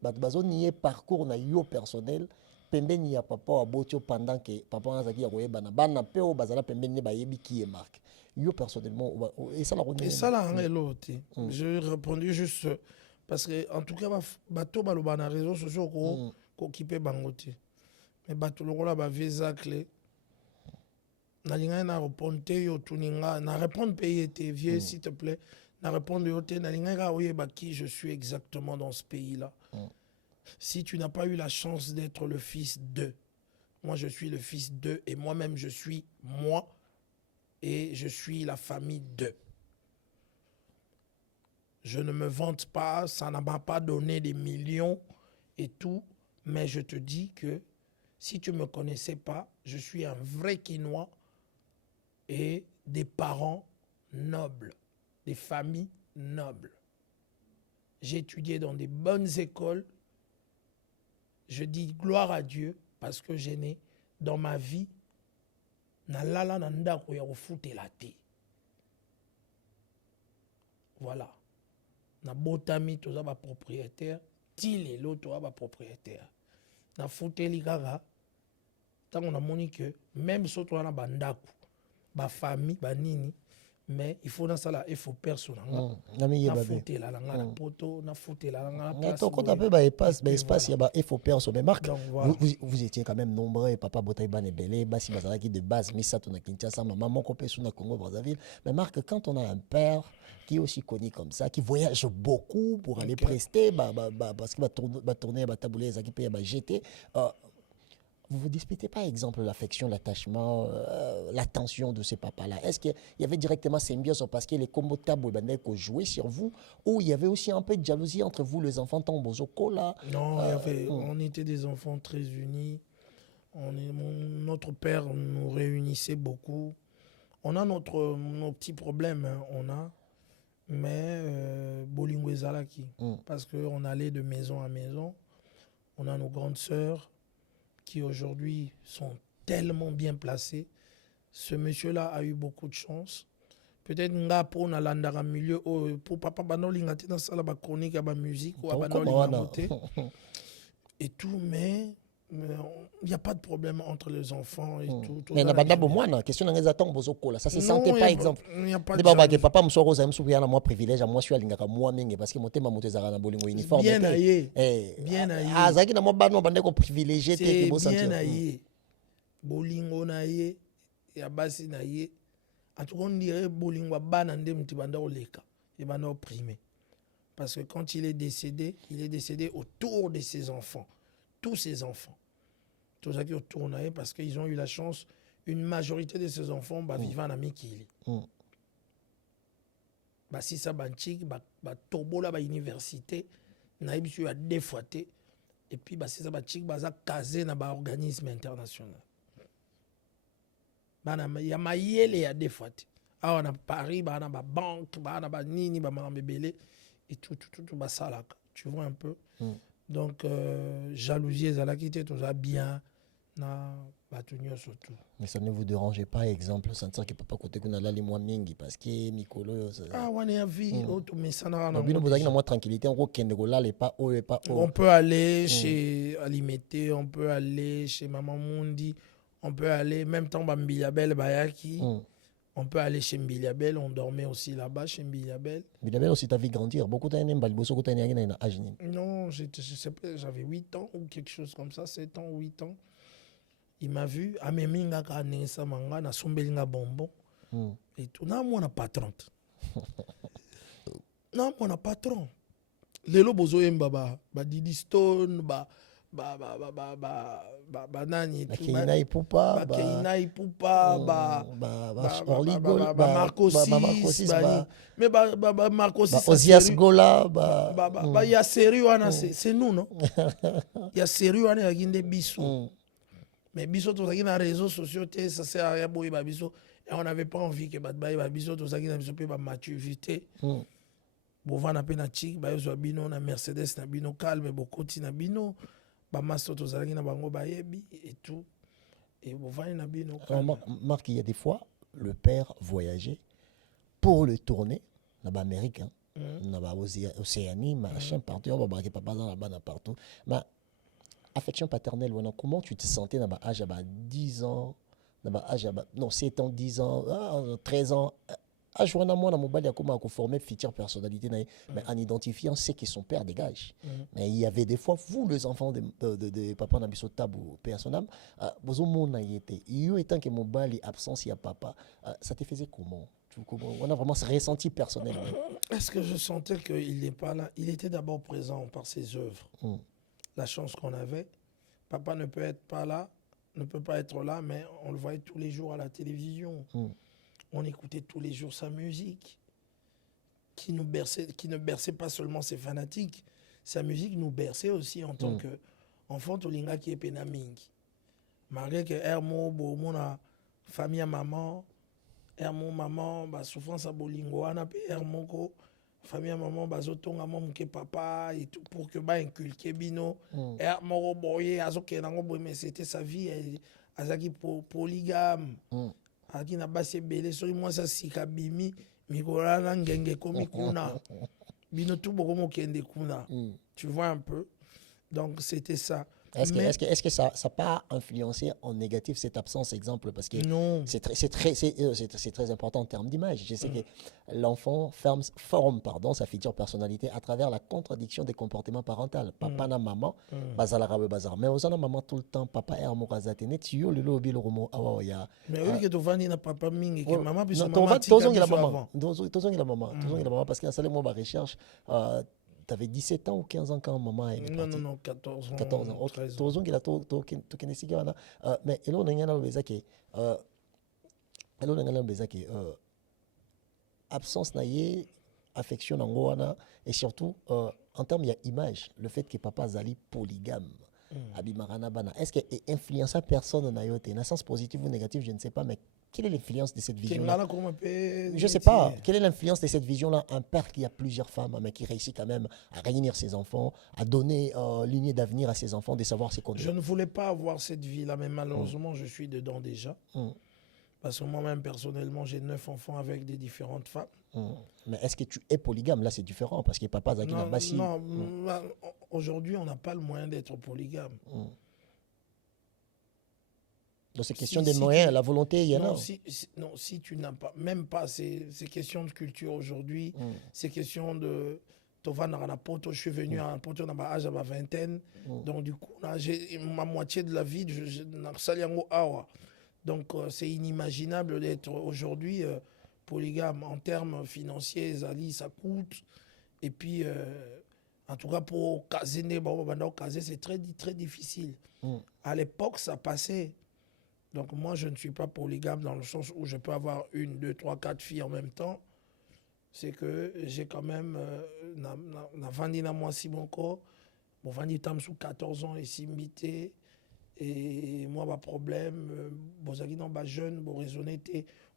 bazwa ni parcours na yo personnel pembeni ya papa wa botio pendant que papa azaki ya koyeba na bana pe o bazala pembeni ba yebi qui est Marc yo personnellement et ça la Et ça là en l'autre. J'ai répondu juste parce que en tout cas bateau baloba na réseaux sociaux ko occupé bangote. Mais bateau lokola ba visa clé. Na linga na répondre yo tuninga na répondre payer tes vieux s'il te plaît. Na répondre yo te na linga ga oyeba qui je suis exactement dans ce pays là. Si tu n'as pas eu la chance d'être le fils d'eux, moi je suis le fils d'eux et moi-même je suis moi et je suis la famille d'eux. Je ne me vante pas, ça ne m'a pas donné des millions et tout, mais je te dis que si tu ne me connaissais pas, je suis un vrai Quinois et des parents nobles, des familles nobles. J'ai étudié dans des bonnes écoles. Je dis gloire à Dieu parce que j'ai né dans ma vie. Voilà. Na botami toza ba propriétaire, ti lelo toza ba propriétaire. Na futeli kaka tango na moni que même so toza na bandaku, ba famille, ba nini, mais il faut na sala effort personnel. Na futela la na poto, na futela la na place. Mais quand on a espace, il y a il faut personne. Mais Marc, vous étiez quand même nombreux et papa Botaïban et Belé, Bassi Bazalaki de base, Misato na Kinshasa, maman Kopé na Congo Brazzaville. Mais Marc, quand on a un père qui est aussi connu comme ça, qui voyage beaucoup pour aller prester, parce qu'il va tourner, va tabouler, qui peut jeter. Vous ne vous disputez pas, exemple, l'affection, l'attachement, l'attention de ces papas-là. Est-ce qu'il y avait directement symbiose parce que les combos tabou jouaient sur vous, ou il y avait aussi un peu de jalousie entre vous, les enfants Tambozoko là? Non, on était des enfants très unis. Notre père nous réunissait beaucoup. On a nos petits problèmes, mais Bolingo Ezalaki, parce qu'on allait de maison à maison. On a nos grandes sœurs qui aujourd'hui sont tellement bien placées. Ce monsieur-là a eu beaucoup de chance. Peut-être nga pour na landara milieu pour papa banolinga te na sala ba chronique ba musique ou banolinga et tout, mais il n'y a pas de problème entre les enfants et tout. Mais na banda bomwana question na ngeza tong bozoko là, ça se sentait pas exemple. Il n'y a pas de baba que papa msoko za msuku yana moi privilège moi suis alingaka moi mingi parce que motema motezaka na bolingo uniforme bien aillé. Bien aillé. Azaki na moi bano bande ko privilégié te que bo sentir. Bien aillé. Bolingo na ye ya basi na ye. En tout cas, on dirait bolingo bana ndem tibanda oleka et bana opprimé. Parce que quand il est décédé autour de ses enfants, tous ses enfants. Tous ceux qui autour de parce qu'ils ont eu la chance, une majorité de ses enfants vivant en Amikili. Si ça banchik, tobola ba université, naïb sur a défoité, et puis si ça banchik, ça casé na ba organisme international. Il y a mayele ya défoité. Ah on a Paris, on a ba banque, on a ba nini, ba malambébélé, et tout salaka. Tu vois un peu. Donc jalousie ezalaki te toza bien. Mais ça ne vous dérangeait pas, exemple, sentir que papa côté qu'on a là les mois mingi parce que Mikolo. On est à vie, mais ça n'a rien à voir. Tranquillité, on peut aller chez Alimete, on peut aller chez Maman Mundi, on peut aller, même temps, Mbiliabel, Bayaki. On peut aller chez Mbiliabel, on dormait aussi là-bas chez Mbiliabel. Mbiliabel aussi, t'as vu grandir. Beaucoup de temps, non, je sais pas, j'avais 8 ans ou quelque chose comme ça, 7 ans, 8 ans. Il m'a vu, Ameminga Kanesa Manga, na Sombelinga Bonbon. Et tout. Non, moi, on n'a pas 30. Non, moi, on n'a pas 30. Lelo Bozo Mbaba, Didi Stone, nani Keina Ipupa, Keina Ipupa, Orligol, Marco Sis, mais Marco Sis, Ozias Gola, il y a sérieux, c'est nous, non? Il y a sérieux, il y a des bisous. Mais bisous, tout ça qui est dans les réseaux sociaux, ça sert à rien pour les bisous. Et on n'avait pas envie que les bisous, tout ça qui est dans la maturité. Bon, on a peine à chic, bino na Mercedes, na bino calme, beaucoup na bino. Master tout ça qui na bango bayebi et tout. Et bon, na bino. Alors, Marc, il y a des fois, le père voyageait pour le tourner là-bas américain, là-bas Océanie, machin, partout, on va barrer papa dans là-bas, partout. Mais affection paternelle, comment tu te sentais dans l'âge à 10 ans, dans l'âge à non, 7 ans, 10 ans, 13 ans. Je vois moi dans mon bal, il y a comment former future personnalité, mais en identifiant ce que son père dégage. Mais il y avait des fois, vous, les enfants de papa Nabiso Tabou, père son âme, vous avez été. Il étant que mon bal est absent, il y a papa, ça te faisait comment? On a vraiment ce ressenti personnel. Est-ce que je sentais qu'il n'est pas là? Il était d'abord présent par ses œuvres. La chance qu'on avait, papa ne peut pas être là, mais on le voyait tous les jours à la télévision. On écoutait tous les jours sa musique, qui ne berçait pas seulement ses fanatiques. Sa musique nous berçait aussi en tant qu'enfant Tolinga qui est pénaming. Malgré que Hermo, mon famille à maman, Hermo, maman, souffrance à Bolingo, Hermo, famille à maman, zotonga mon papa, et tout, pour que inculquer bino. Hermo, boye, mais c'était sa vie, azaki polygame. Aki na basi belé soki moi ça sikabimi mikola na ngenge komi kuna bino tout boko mo kende kuna tu vois un peu donc c'était ça. Est-ce que ça n'a pas influencé en négatif cette absence, exemple? Parce que c'est très important en termes d'image. Je sais que l'enfant forme sa future personnalité à travers la contradiction des comportements parentaux. Papa na maman, bazala bazar. Mais aux maman tout le temps, papa est amoureux zatene, tu le lobby le romo awaya. Mais oui que tu vas na papa mingi que maman puis maman. Tozongi la maman parce qu'il y a un salaire moi recherche. Tu avais 17 ans ou 15 ans quand maman est partie. Non, 14 ans. 14 ans. 13 ans. 14 ans qu'il a tout. Mais il y a absence naïe, affection nangoana et surtout en termes d'image, le fait que papa zali polygame. Est-ce qu'il influence personne dans le sens positif ou négatif, je ne sais pas, mais quelle est l'influence de cette vision-là? Je ne sais pas. Quelle est l'influence de cette vision-là? Un père qui a plusieurs femmes, mais qui réussit quand même à réunir ses enfants, à donner lignée d'avenir à ses enfants, de savoir ce qu'on dit. Je ne voulais pas avoir cette vie-là, mais malheureusement, je suis dedans déjà. Parce que moi-même, personnellement, j'ai 9 enfants avec des différentes femmes. Mais est-ce que tu es polygame? Là, c'est différent parce que papa Zaki n'a pas si... Non, aujourd'hui, on n'a pas le moyen d'être polygame. Donc, c'est question des moyens, la volonté, il y en a. Si tu n'as pas, même pas, c'est question de culture aujourd'hui, c'est question de... Je suis venu à un poteau dans l'âge à ma vingtaine, donc du coup, j'ai ma moitié de la vie, donc c'est inimaginable d'être aujourd'hui polygame. En termes financiers, Zali, ça coûte. Et puis, en tout cas, pour caser, c'est très, très difficile. À l'époque, ça passait. Donc moi, je ne suis pas polygame dans le sens où je peux avoir 1, 2, 3, 4 filles en même temps. C'est que j'ai quand même... na vandi na moi Simonko, bon vandi tam sous 14 ans et Simbité. Et moi, ma problème, bozaki non ba jeune, bon raisonner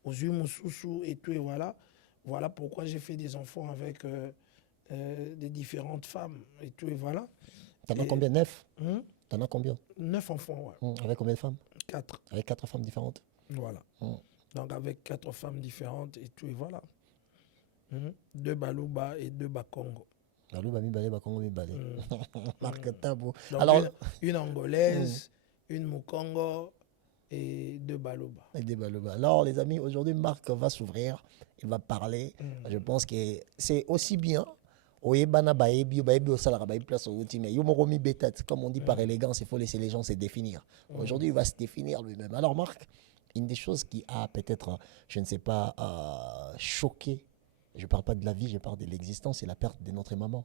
aux yeux moussoussou et tout et voilà. Voilà pourquoi j'ai fait des enfants avec des différentes femmes et tout et voilà. T'en as combien? 9? T'en as combien? 9 enfants, ouais. Avec combien de femmes? 4. Avec 4 femmes différentes. Voilà. Donc avec 4 femmes différentes et tout et voilà. 2 Balouba et 2 Bakongo. Balouba mi balé, Bakongo mi balé. Marc Tabou. Alors une Angolaise, une Mukongo et 2 Balouba. Et 2 Balouba. Alors les amis, aujourd'hui Marc va s'ouvrir, il va parler. Je pense que c'est aussi bien. Oyebana baebi au salara baebi place au ultime. Yomoromi betat, comme on dit par élégance, il faut laisser les gens se définir. Aujourd'hui, il va se définir lui-même. Alors Marc, une des choses qui a peut-être, je ne sais pas, choqué, je ne parle pas de la vie, je parle de l'existence, c'est la perte de notre maman.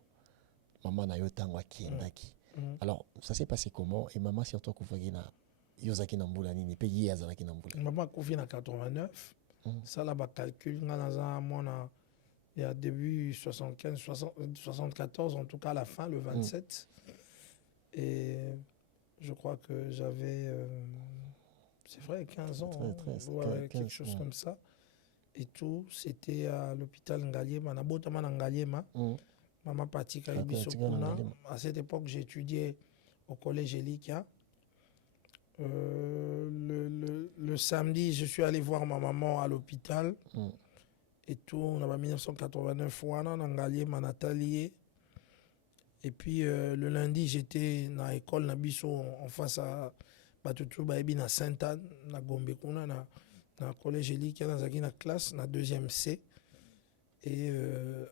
Maman Nayotanwa Kiendaki. Alors, ça s'est passé comment? Et maman, surtout, Koufagina, Yozaki Namboulani, pays Yazaki Namboulani. Maman a en 89. Ça, là, calcul, il y a début 75, 74, en tout cas à la fin, le 27. Et je crois que j'avais, c'est vrai, 15 ans, 15, quelque chose comme ça. Et tout, c'était à l'hôpital Ngaliema, Nabotama Ngaliema. Maman Patika Ibisokuna. À cette époque, j'étudiais au collège Elika. Le samedi, je suis allé voir ma maman à l'hôpital. Et tout, on avait 1989, Ngaliema, Nathalie. Et puis le lundi, j'étais dans l'école Nabiso en face à Batutu Baebi na Sainte-Anne, na Gombe Kuna, na collège Elika, dans la classe, na 2e C. Et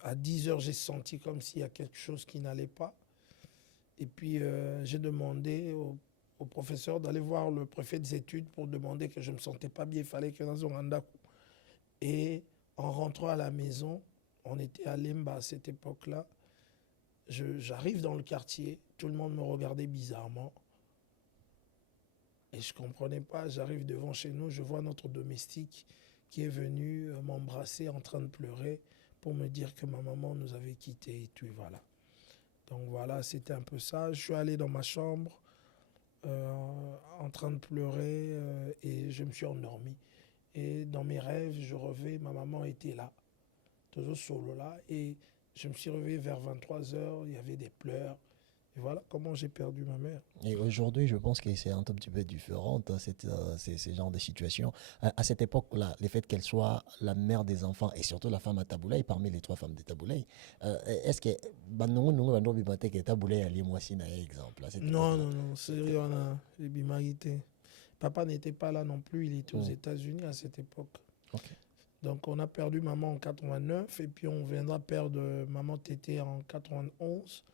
à 10h, j'ai senti comme s'il y a quelque chose qui n'allait pas. Et puis j'ai demandé au professeur d'aller voir le préfet des études pour demander que je ne me sentais pas bien. Il fallait que dans un. Et en rentrant à la maison, on était à Lemba à cette époque-là. J'arrive dans le quartier, tout le monde me regardait bizarrement. Et je ne comprenais pas, j'arrive devant chez nous, je vois notre domestique qui est venu m'embrasser en train de pleurer pour me dire que ma maman nous avait quittés et tout, et voilà. Donc voilà, c'était un peu ça. Je suis allé dans ma chambre en train de pleurer et je me suis endormi. Et dans mes rêves, je rêvais, ma maman était là, toujours solo là, et je me suis réveillé vers 23h, il y avait des pleurs. Et voilà comment j'ai perdu ma mère. Et aujourd'hui, je pense que c'est un tout petit peu différent, ces genres de situations. À cette époque-là, le fait qu'elle soit la mère des enfants et surtout la femme à Taboulaye, parmi les 3 femmes de Taboulaye, est-ce que Taboulaye a moi aussi un exemple? Non, sérieux, on a les bimarités. Papa n'était pas là non plus, il était aux États-Unis à cette époque. Okay. Donc on a perdu maman en 89 et puis on viendra perdre maman Tété en 91,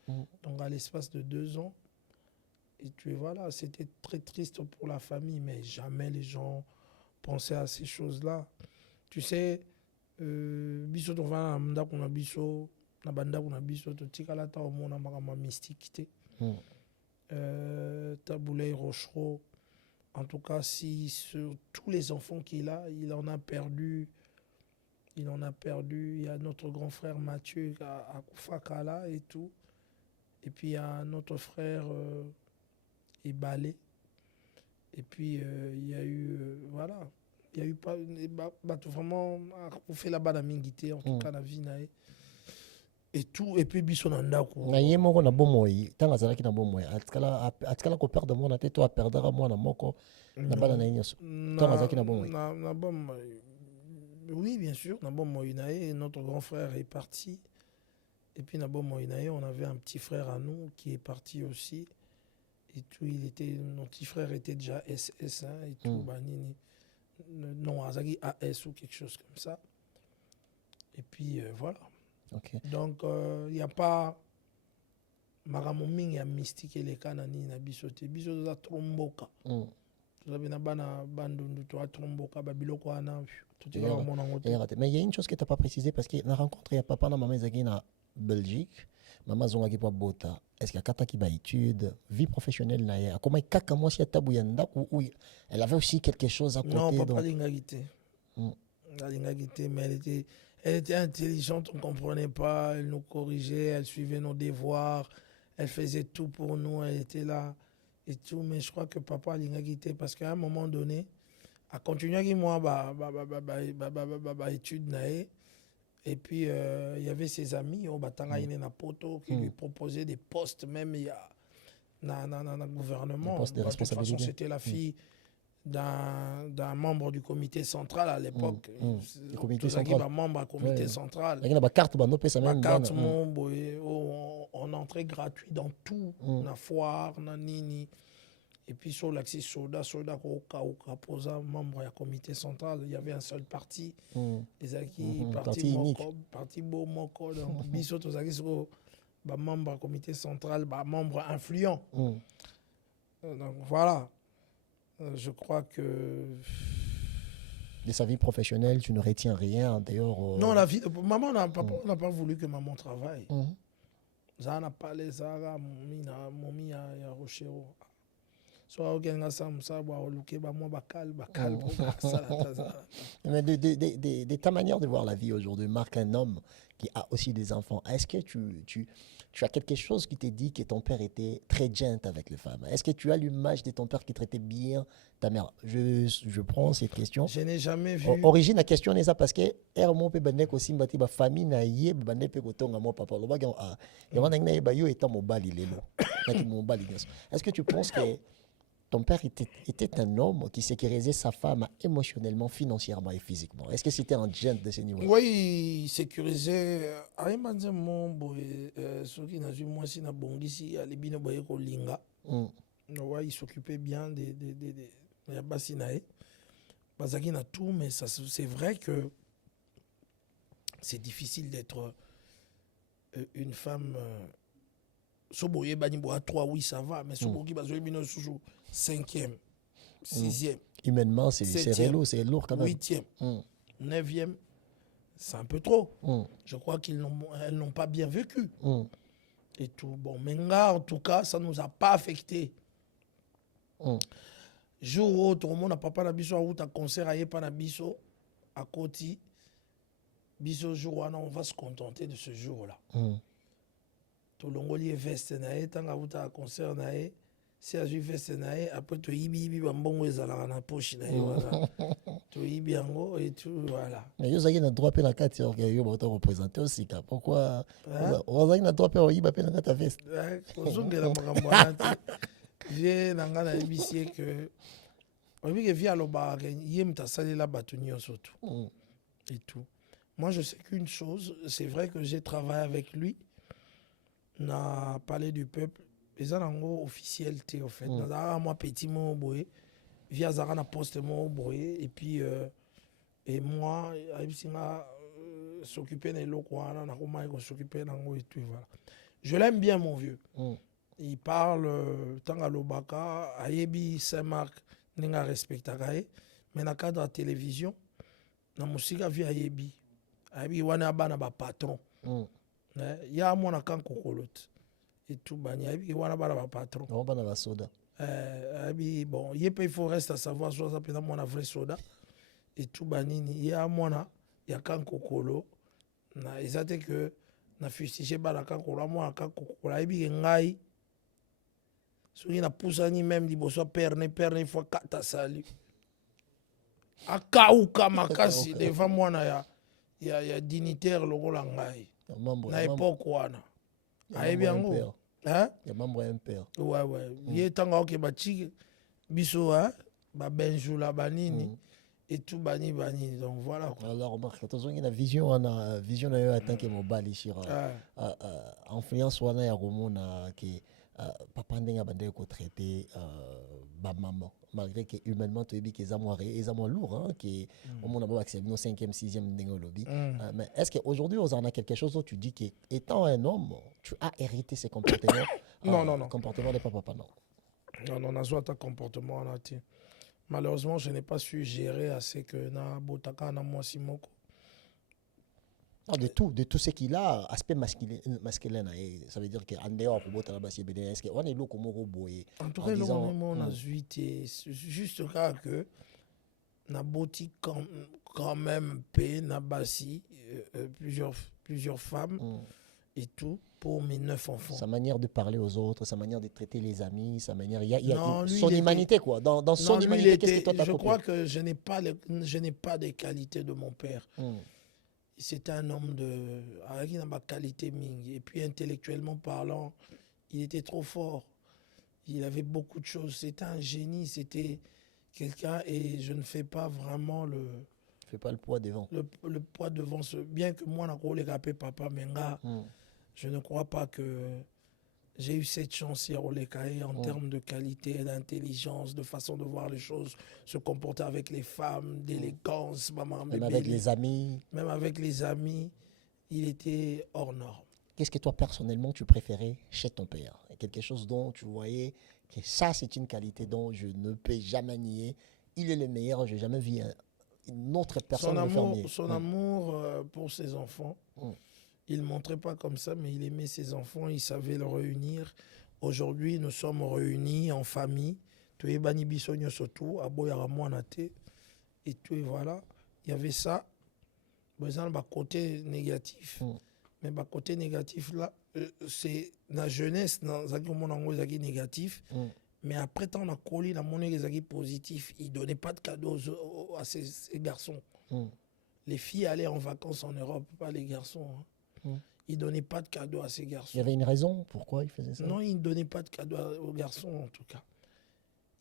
donc à l'espace de 2 ans. Et puis voilà, c'était très triste pour la famille, mais jamais les gens pensaient à ces choses-là. Tu sais, biso to va na kuna biso na banda kuna biso to tikala ta omona makama mystique. Taboulaye Rochereau, en tout cas, si sur tous les enfants qu'il a, il en a perdu. Il y a notre grand frère Mathieu à Koufakala et tout. Et puis il y a notre frère Ebalé. Et puis il y a eu, voilà. Il y a eu pas vraiment fait la bas Mingité, en tout cas la vie nae. Et tout, et puis Bissonanda. Naye moko na bomoi, tanga zalaki na bomoi. Atkala ko perdre moi na te toi perdra moi na moko na bana na nyoso. Tanga zalaki na bomoi. Na bomoi. Oui, bien sûr. Nabo Moïnae, notre grand frère est parti. Et puis Nabo Moïnae, on avait un petit frère à nous qui est parti aussi. Et tout, notre petit frère était déjà SS et tout. Non, Azagi AS ou quelque chose comme ça. Et puis voilà. Okay. Donc il n'y a pas Maramoming et mystique et les canani na bisote. Bisote za tromboka. Mais il y a une chose que tu n'as pas précisé parce que la rencontre, il y a papa et maman en Belgique. Maman zonga pas bota. Est-ce qu'il y a kata qui ba étude, vie professionnelle na ya. Comment kaka moi si tabuyanda ou elle avait aussi quelque chose à côté. Non, papa l'ingagité. Mais elle était intelligente, on ne comprenait pas, elle nous corrigeait, elle suivait nos devoirs, elle faisait tout pour nous, elle était là. Et tout, mais je crois que papa a l'ingagité parce qu'à un moment donné, a continué avec moi étude nae. Et puis il y avait ses amis au Batanga na poto qui lui proposaient des postes même il y a dans le gouvernement. De toute façon, c'était la fille d'un membre du comité central à l'époque. Le comité central. Membre du comité central. Il y a une carte, on entrait gratuit dans tout, na foire, na nini. Et puis sur l'accès soda posa membre du comité central, il y avait un seul parti. Les acquis parti beau moko donc biso to zaki so ba membre du comité central, ba membre influent. Donc voilà. Je crois que de sa vie professionnelle, tu ne retiens rien en dehors. Non, la vie. Maman n'a pas voulu que maman travaille. Zana pale zara momi ya Rochero. So okenga sam sabwa oluke ba mo bakal pour ça. Mais de ta manière de voir la vie aujourd'hui, Marc, un homme qui a aussi des enfants, est-ce que tu as quelque chose qui te dit que ton père était très gentil avec les femmes? Est-ce que tu as l'image de ton père qui traitait bien ta mère? Je prends cette question. Je n'ai jamais vu. Origine la question est ça parce que mon père ben aussi mbati ba famille na ye ben pe kotonga mo papa lo ba ah et on a ba yo étant mobali lelo. Est-ce que tu penses que ton père était un homme qui sécurisait sa femme émotionnellement, financièrement et physiquement? Est-ce que c'était un gent de ce niveau? Oui, il sécurisait. Aïe, mon boy, ceux qui n'ont eu moins si na bongisi, alibino boye ko linga. Ouais, il s'occupait bien des bassinae. Bazaki na tout, mais c'est vrai que c'est difficile d'être une femme. Soboye Baniboa 3, oui, ça va, mais Soboki Bazoé Bino Soujou, 5e, 6e. Humainement, c'est lourd quand même. 8e, 9e, c'est un peu trop. Je crois qu'elles n'ont pas bien vécu. Et tout. Bon, mais là, en tout cas, ça ne nous a pas affecté. Jour où tout le monde n'a pas nabiso, où ta concert à Yepa Nabiso, à Koti, Biso jour, on va se contenter de ce jour-là. To longoli veste na ye tanga buta concert na ye si azui veste na ye après to yibi bambongo ezalaka na poche na ye wana to yibi yango et tout voilà. Mais yo zaki na droit pe na kati yo ba to représenter aussi ka pourquoi on zaki na droit pe yiba pe na kati veste ozongela makambo wana vie nanga na yebisie que obi ke via loba ye mtasalela bato nyonso tout et tout. Moi je sais qu'une chose, c'est vrai que j'ai travaillé avec lui. Na parlé du peuple, les anango officiels en fait. Na moi petit mot boy, via Zara na poste mot boy et puis et moi Aïbsinga s'occuper des locaux na comment il s'occuper nango et tout voilà. Je l'aime bien mon vieux. Il parle tanga lobaka ayebi Saint-Marc ninga respectakae mais na cadre de télévision na musika via ayebi wana bana ba patron. Il y a mon account kokolote et tout bani abi wana bana ba patron on bana ba soda abi bon il faut rester à savoir soit ça peut mon vrai soda et tout bani il y a mona ya kan kokolo na ezate que na fustige bana kan kokolo mon account kokolo abi ngai soki na pusani même liboso perne il faut kata sali akauka makasi devant mona ya dignitaire lokola ngai na époque wana ayebi yango hein ya membre MPR ouais ye tanga oke bachi biso ba benjula banini et tout bani donc voilà quoi. Alors Marc tozongi na vision na yo atanke mobali shira influence wana ya romona ke papa ndenga bande ko traiter ba maman malgré que humainement tu dis que ça moins lourd hein que au monde a accès no 5e 6e ndenga lobby mais est-ce que aujourd'hui on a quelque chose où tu dis que étant un homme tu as hérité ces comportements non comportement de papa non n'a soit ta comportement en ati malheureusement je n'ai pas su gérer assez que na botaka na moi simoko. De tout ce qu'il a, aspect masculin, ça veut dire qu'en dehors pour botter la basse, est-ce qu'on est là comme boy? En tout cas, on a juste que na boti quand même paix na bassi plusieurs femmes et tout pour mes 9 enfants. Sa manière de parler aux autres, sa manière de traiter les amis, sa manière, il y a son humanité quoi. Dans son humanité, qu'est-ce que toi t'as compris? Je crois que je n'ai pas des qualités de mon père. C'était un homme avec une qualité ming. Et puis intellectuellement parlant, il était trop fort. Il avait beaucoup de choses. C'était un génie. C'était quelqu'un et je ne fais pas vraiment fais pas le poids devant. Le poids devant bien que moi n'a pas les papa menga. Je ne crois pas que j'ai eu cette chance hier au Lekaï en termes de qualité, d'intelligence, de façon de voir les choses, se comporter avec les femmes, d'élégance. Même avec les amis. Même avec les amis, il était hors norme. Qu'est-ce que toi, personnellement, tu préférais chez ton père? Quelque chose dont tu voyais que ça, c'est une qualité dont je ne peux jamais nier. Il est le meilleur, je n'ai jamais vu une autre personne le faire mieux. Son amour pour ses enfants. Il ne montrait pas comme ça, mais il aimait ses enfants, il savait le réunir. Aujourd'hui, nous sommes réunis en famille. Tu es bani bisogno surtout, à Boyaramouanate. Et tout, et voilà. Il y avait ça. Besoin d'un côté négatif. Mais le côté négatif, là, c'est la jeunesse, dans un négatif. Mais après, tant on a collé la monnaie positif. Il ne donnait pas de cadeaux à ces garçons. Les filles allaient en vacances en Europe, pas les garçons. Il ne donnait pas de cadeaux à ces garçons. Il y avait une raison pourquoi il faisait ça? Non, il ne donnait pas de cadeaux aux garçons, en tout cas.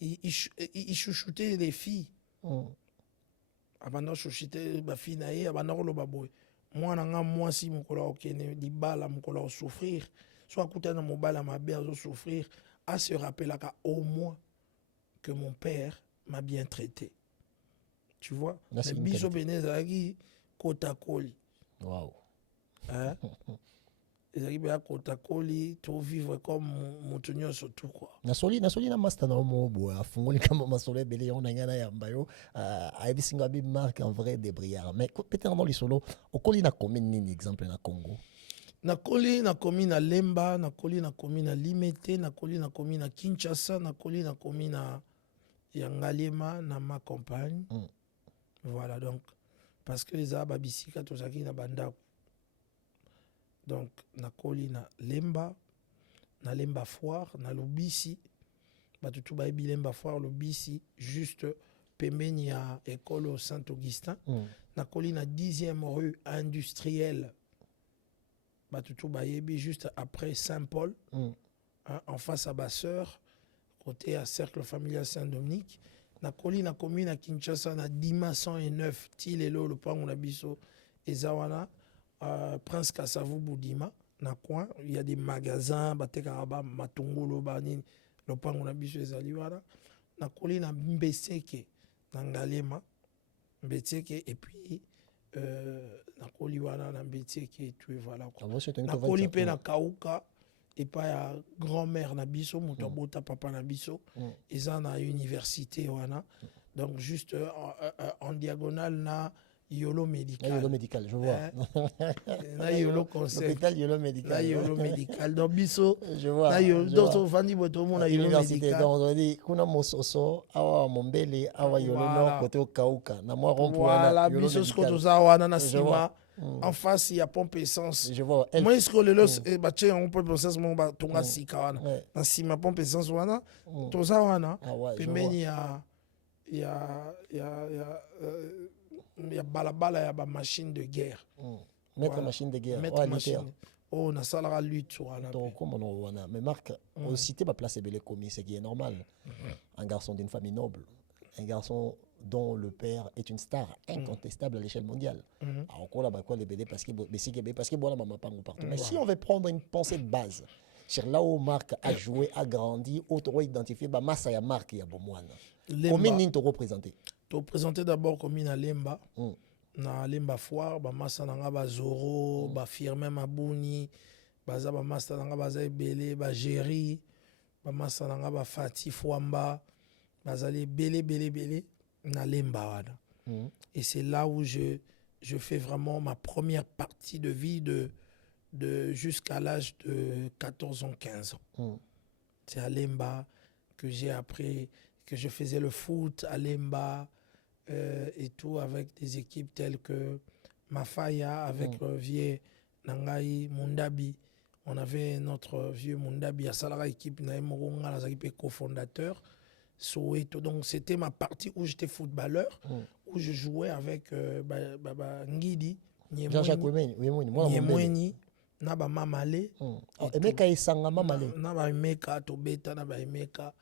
Il chouchoutait les filles. Abandon chouchoutait les filles naïe, abandon le baboy. Moi, si mon collègue okene di bala mon collègue souffrir, soit écouter dans mon bala ma belle souffrir, à se rappeler au moins que mon père m'a bien traité. Tu vois? Mais biso benezaki kota koli. Waouh. Hein? Ezaki be kota koli, to vivre comme montonio surtout quoi. Nasoli na master na mo bo afungoli kama masolo belé on ngana yamba yo abisinga bi marque en vrai des brières mais peut-être dans les solo okoli na commune nini exemple na Congo. Nakoli na commune na Lemba, nakoli na commune na Limete, nakoli na commune na Kinshasa, nakoli na commune na Yangalema na ma compagne. Voilà donc parce que les ababisika to zaki na banda. Donc nakoli na Lemba foire na Lubisi batutu ba Lemba foire Lubisi juste pembeni ya école Saint-Augustin. Nakoli na 10e rue industrielle batutu ba juste après Saint-Paul, en face à Basseur, côté à cercle familial Saint-Dominique. Nakoli na commune à Kinshasa na Dima 109 Tilelo le pango na biso ezawana Prince Kasavu Boudima na coin, il y a des magasins batekaraba matungolo banini le pango na biso ezali wana. Nakoli na Mbeseke na Ngalema Mbeseke et puis nakoli wana na Mbeseke tu voilà quoi. Nakoli pe na Kauka et pas ya grand-mère na biso moto bota papa na biso eza na université wana. Donc juste en diagonale na Yolo Médical. Yolo Médical, je vois. Na Yolo Conseil. L'hôpital Yolo Médical. Na Yolo Médical. Donc biso je vois. Na Yolo donc vandi boto mo na Yolo Médical. Donc on dit kuna mososo awa mombele awa Yolo no côté au Kauka. Na moi rond pour voilà biso sko to za wana na sima. En face il y a pompe essence. Je vois. Moi est-ce que le los e ba che on pompe essence mo ba tonga sika wana. Na sima pompe essence wana. To za wana. Pembeni il y a balabala, il y a une machine de guerre. Mettre machine de guerre. Mettre machine. Oh, on a ça la lutte. Donc, comment on a. Mais Marc, on cité ma place et commis, ce qui est normal. Un garçon d'une famille noble, un garçon dont le père est une star incontestable à l'échelle mondiale. Alors, on a quoi les BD parce que bon, maman partout. Mais si on veut prendre une pensée de base, sur là où Marc a joué, a grandi, auto identifié, bah, Massa y a Marc, il y a Bomouane. Combien de te représenter? Tu représentais d'abord comme une Lemba. Na Lemba foire, ba massa nanga ba Zoro, ba Firmin Mabouni, baza ba massa nanga baza Ebele, ba Jerry, ba massa nanga ba Fati Fwamba, bazali belé na Lemba wana. Et c'est là où je fais vraiment ma première partie de vie de jusqu'à l'âge de 14 ans, 15 ans. C'est à Lemba que j'ai appris, que je faisais le foot à Lemba et tout avec des équipes telles que Mafaya, avec le vieux Nangai Mundabi. On avait notre vieux Mundabi à Salara équipe, Naïmoronga, la équipe cofondateur. Soweto. Donc c'était ma partie où j'étais footballeur, où je jouais avec Ngidi, Jean-Jacques Niemweni, Naba Mamale. Emeka Isanga Mamale. Naba Emeka Tobeta, Naba Emeka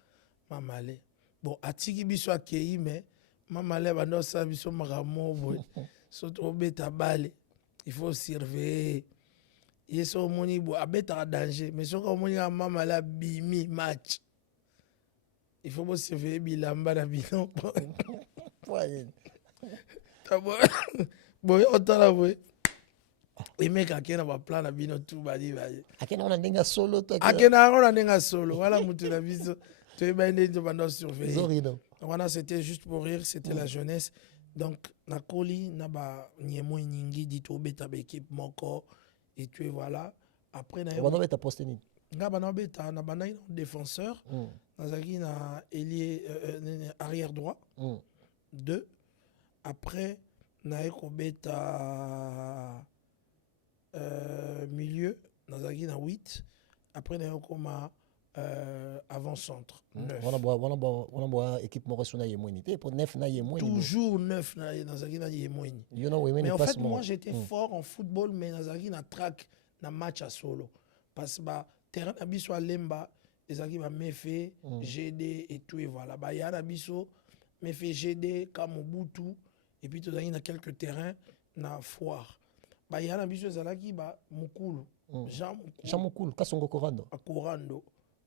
Mamale. Bon, atiki biso akei mais Mamale bando sa biso makamo boy. Surtout beta bale. Il faut surveiller. Yeso moni bo abeta danger, mais so ko moni Mamale bimi match. Il faut pas surveiller bilamba na bino. Boy otala boy. Emeka akena ba plan na bino tout badi badi. Akena on ndenga solo to. Akena on ndenga solo. Voilà mutu na biso. Tu es bien de bando surveiller. Zorino. Voilà, c'était juste pour rire, c'était la jeunesse. Donc nakoli na ba nyemo nyingi di to beta ba équipe moko et tu es voilà. Après, On va mettre poste nini. Nga bana beta na bana défenseur. Nazaki na ailier arrière droit. 2. Après, na eko beta milieu. Nazaki na 8. Après, na eko ma avant-centre. 9. On a équipe Moresso na yemweni. Pour 9 na yemweni. Toujours 9 na Nazaki na yemweni. Mais en fait, moi, j'étais fort en football, mais Nazaki na track na match à solo. Parce que terrain na biso lemba, Nazaki ma mefe, GD et tout et voilà. Ba ya na biso mefe GD Kamobutu et puis Nazaki na quelques terrains na foire. Ba ya na biso Nazaki ba Mukulu. Jean Mukulu Kasongo Korando. A Korando.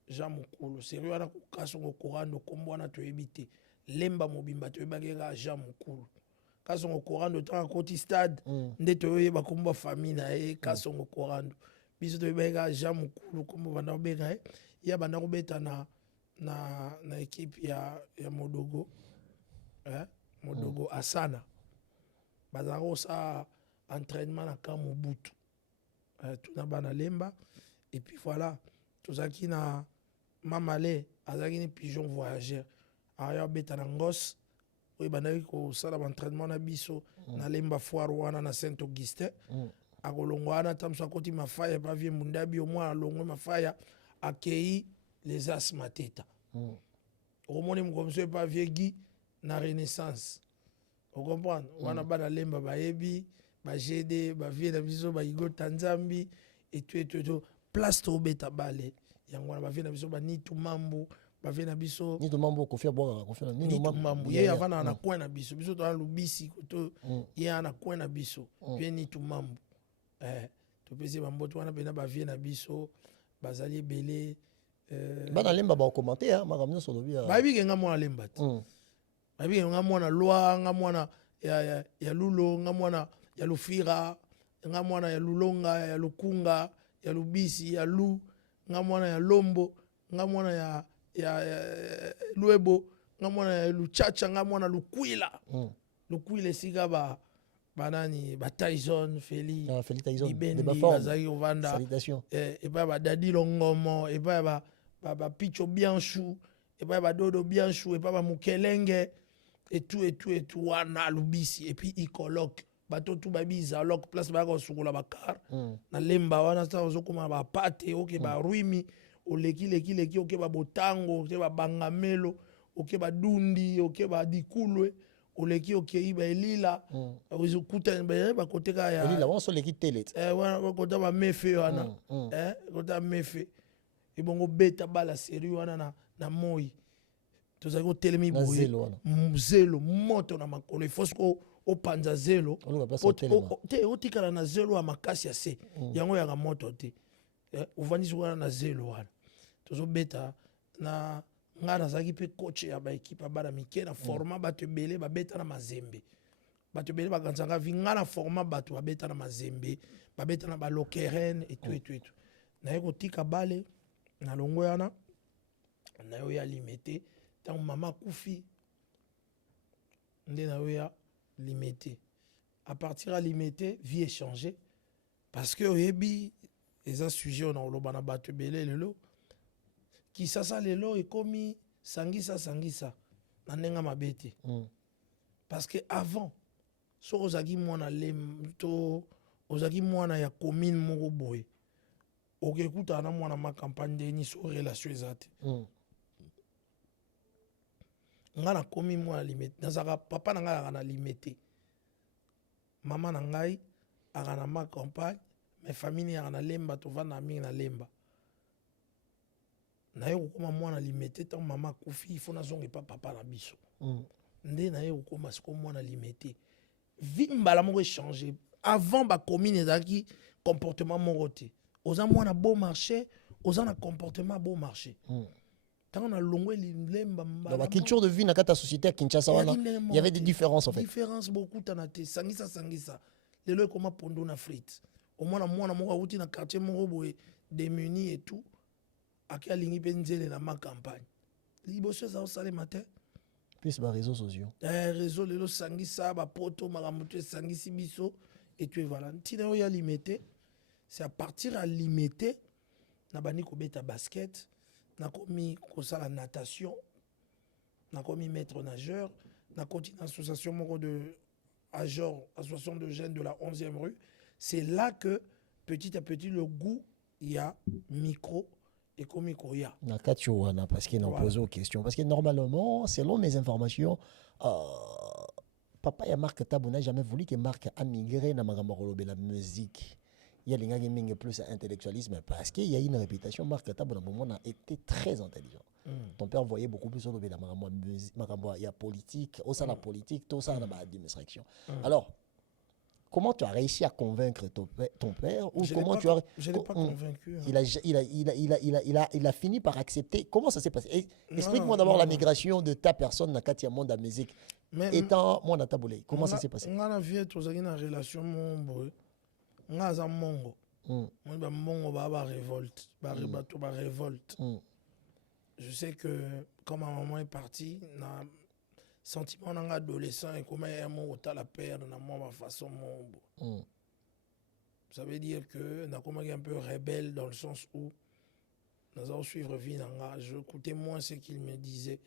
Jean Mukulu. Sérieux ana Kasongo Korando kombo na to ebité. Lemba mobimba to ebagera Jean Mukulu. Kasongo Korando tant côté stade nde to yeba kombo famille na e Kasongo Korando. Biso to ebagera Jean Mukulu kombo bana obega e ya bana obeta na équipe ya Modogo. Modogo Asana. Bazaro sa entraînement na Kamobutu. Tout na bana lemba et puis voilà tout ça qui na mamale azaki ni pigeon voyageur aya beta na ngos oy banaki ko sala entraînement na biso na lemba foire wana na Saint Augustin akolongo wana tamso koti mafaya pa vie mundabi au moins alongo mafaya accueilli les as mateta omoni mkomso pa vie gi na renaissance on comprend wana bana lemba bayebi ba GD ba vie na biso ba Igo Tanzambi et tout place to beta bale yango na ba vie na biso ba Nitu Mambo ba vie na biso Nitu Mambo kofia boka kofia Nitu Mambo ye avana na coin na biso biso to na lubisi to ye ana coin na biso bien Nitu Mambo to pesi ba mboto wana bena ba vie na biso bazali belé bana lemba ba commenter makamno solo bia ba bi nga mwana lemba ba bi nga mwana loi nga mwana ya lulo nga mwana ya lufira nga mwana ya lulonga ya lukunga ya lubisi ya lu nga mwana ya lombo nga mwana ya luebo nga mwana ya luchacha nga mwana lukwila lukwila sika banani ba Tyson Feli Feli Tyson Ibendi bazaki ovanda salutation et ba Dadi Longomo et ba Picho Bianchou et ba Dodo Bianchou et ba Mukelenge et tout wana lubisi et puis i colloque bato tout babi zalok place ba ko sukola bakar na lemba wana sa ozokoma ba pate oke ba ruimi oleki oke ba botango oke ba bangamelo oke ba dundi oke ba dikulwe oleki oke iba elila ozokuta ba koteka ya elila on so leki telet wana ba kota ba mefe wana kota mefe ibongo beta bala seri wana na moi tozali kotelemi boye zelo moto na makolo ifosko opanza zelo te otikala na zelo ya makasi ya se yango yaka moto te ovandisi wana na zelo wana tozobeta na nga nazalaki mpe coach ya baekipe ya bana mike na forma bato ebele babeta na mazembe bato ebele bakanisaka vi nga na forma bato babeta na mazembe babeta na balokeren etu naye kotika bale na longo wana nayo ya limete ntango mama akufi nde nayo ya limité. À partir à limité, vie est changée. Parce que oyebi, les sujets on a olobana batu belé lelo. Qui ça lelo et komi sangisa. Nanenga mabete. Parce que avant, so ozaki mwana lemto, ozaki mwana ya commune moko boye. Okekuta na mwana ma campagne de ni so relation ezate. Nga na komi mwana limité. Nazaka papa na nga na limité. Maman na ngai agana ma campagne, mes familles agana lemba to vana mingi na lemba. Na yo koma mwana limité tant maman kufi il faut na zonge pa papa na biso. Nde na yo koma siko mwana limité. Vimbala moko changer. Avant ba commune ezaki comportement moko te. Oza mwana bon marché, oza na comportement bon marché. Dans la culture de vie dans la société à Kinshasa, il y avait des différences en fait. Différences beaucoup tanate sangisa. Les lois comment pondo na frites. Au moins na moi outi na quartier moko boye démuni et tout. Aki alingi penzele na ma campagne. Liboso ça au salé matin. Plus ba réseaux sociaux. Réseau lelo sangisa ba poto maramutu sangisi biso et tu voilà. Tina ya limité. c'est à partir à limiter na bani kobeta basket na komi kosala natation na komi maître nageur na continue association moko de association de jeunes de la 11e rue. C'est là que petit à petit le goût il y a micro et comme Koya. Nakatchouana, parce qu'il n'a posé aux questions. Parce que normalement, selon mes informations, papa et Marc Tabou n'a jamais voulu que Marc a migré dans la musique. Il y a des gens qui sont plus intellectualisme parce qu'il y a une réputation. Marc Tabou dans le moment a été très intelligent. Ton père voyait beaucoup plus sur la musique, il y a politique, au sein de la politique, tout ça dans l'administration. Alors, comment tu as réussi à convaincre ton père ou comment tu as... Je ne l'ai pas convaincu. Il a fini par accepter. Comment ça s'est passé? Explique-moi d'abord la migration de ta personne dans Katia Monde à musique. Étant moi dans Taboulé. Comment ça s'est passé? On a vu tous une relation mon on a un mongo. On a mongo ba révolte, ba révolte. Je sais que quand ma maman est partie, na sentiment d'un adolescent et comment il y a la peur dans ma façon mon. Ça veut dire que na comment un peu rebelle dans le sens où nous allons suivre vie nanga. Je écoutais moins ce qu'il me disait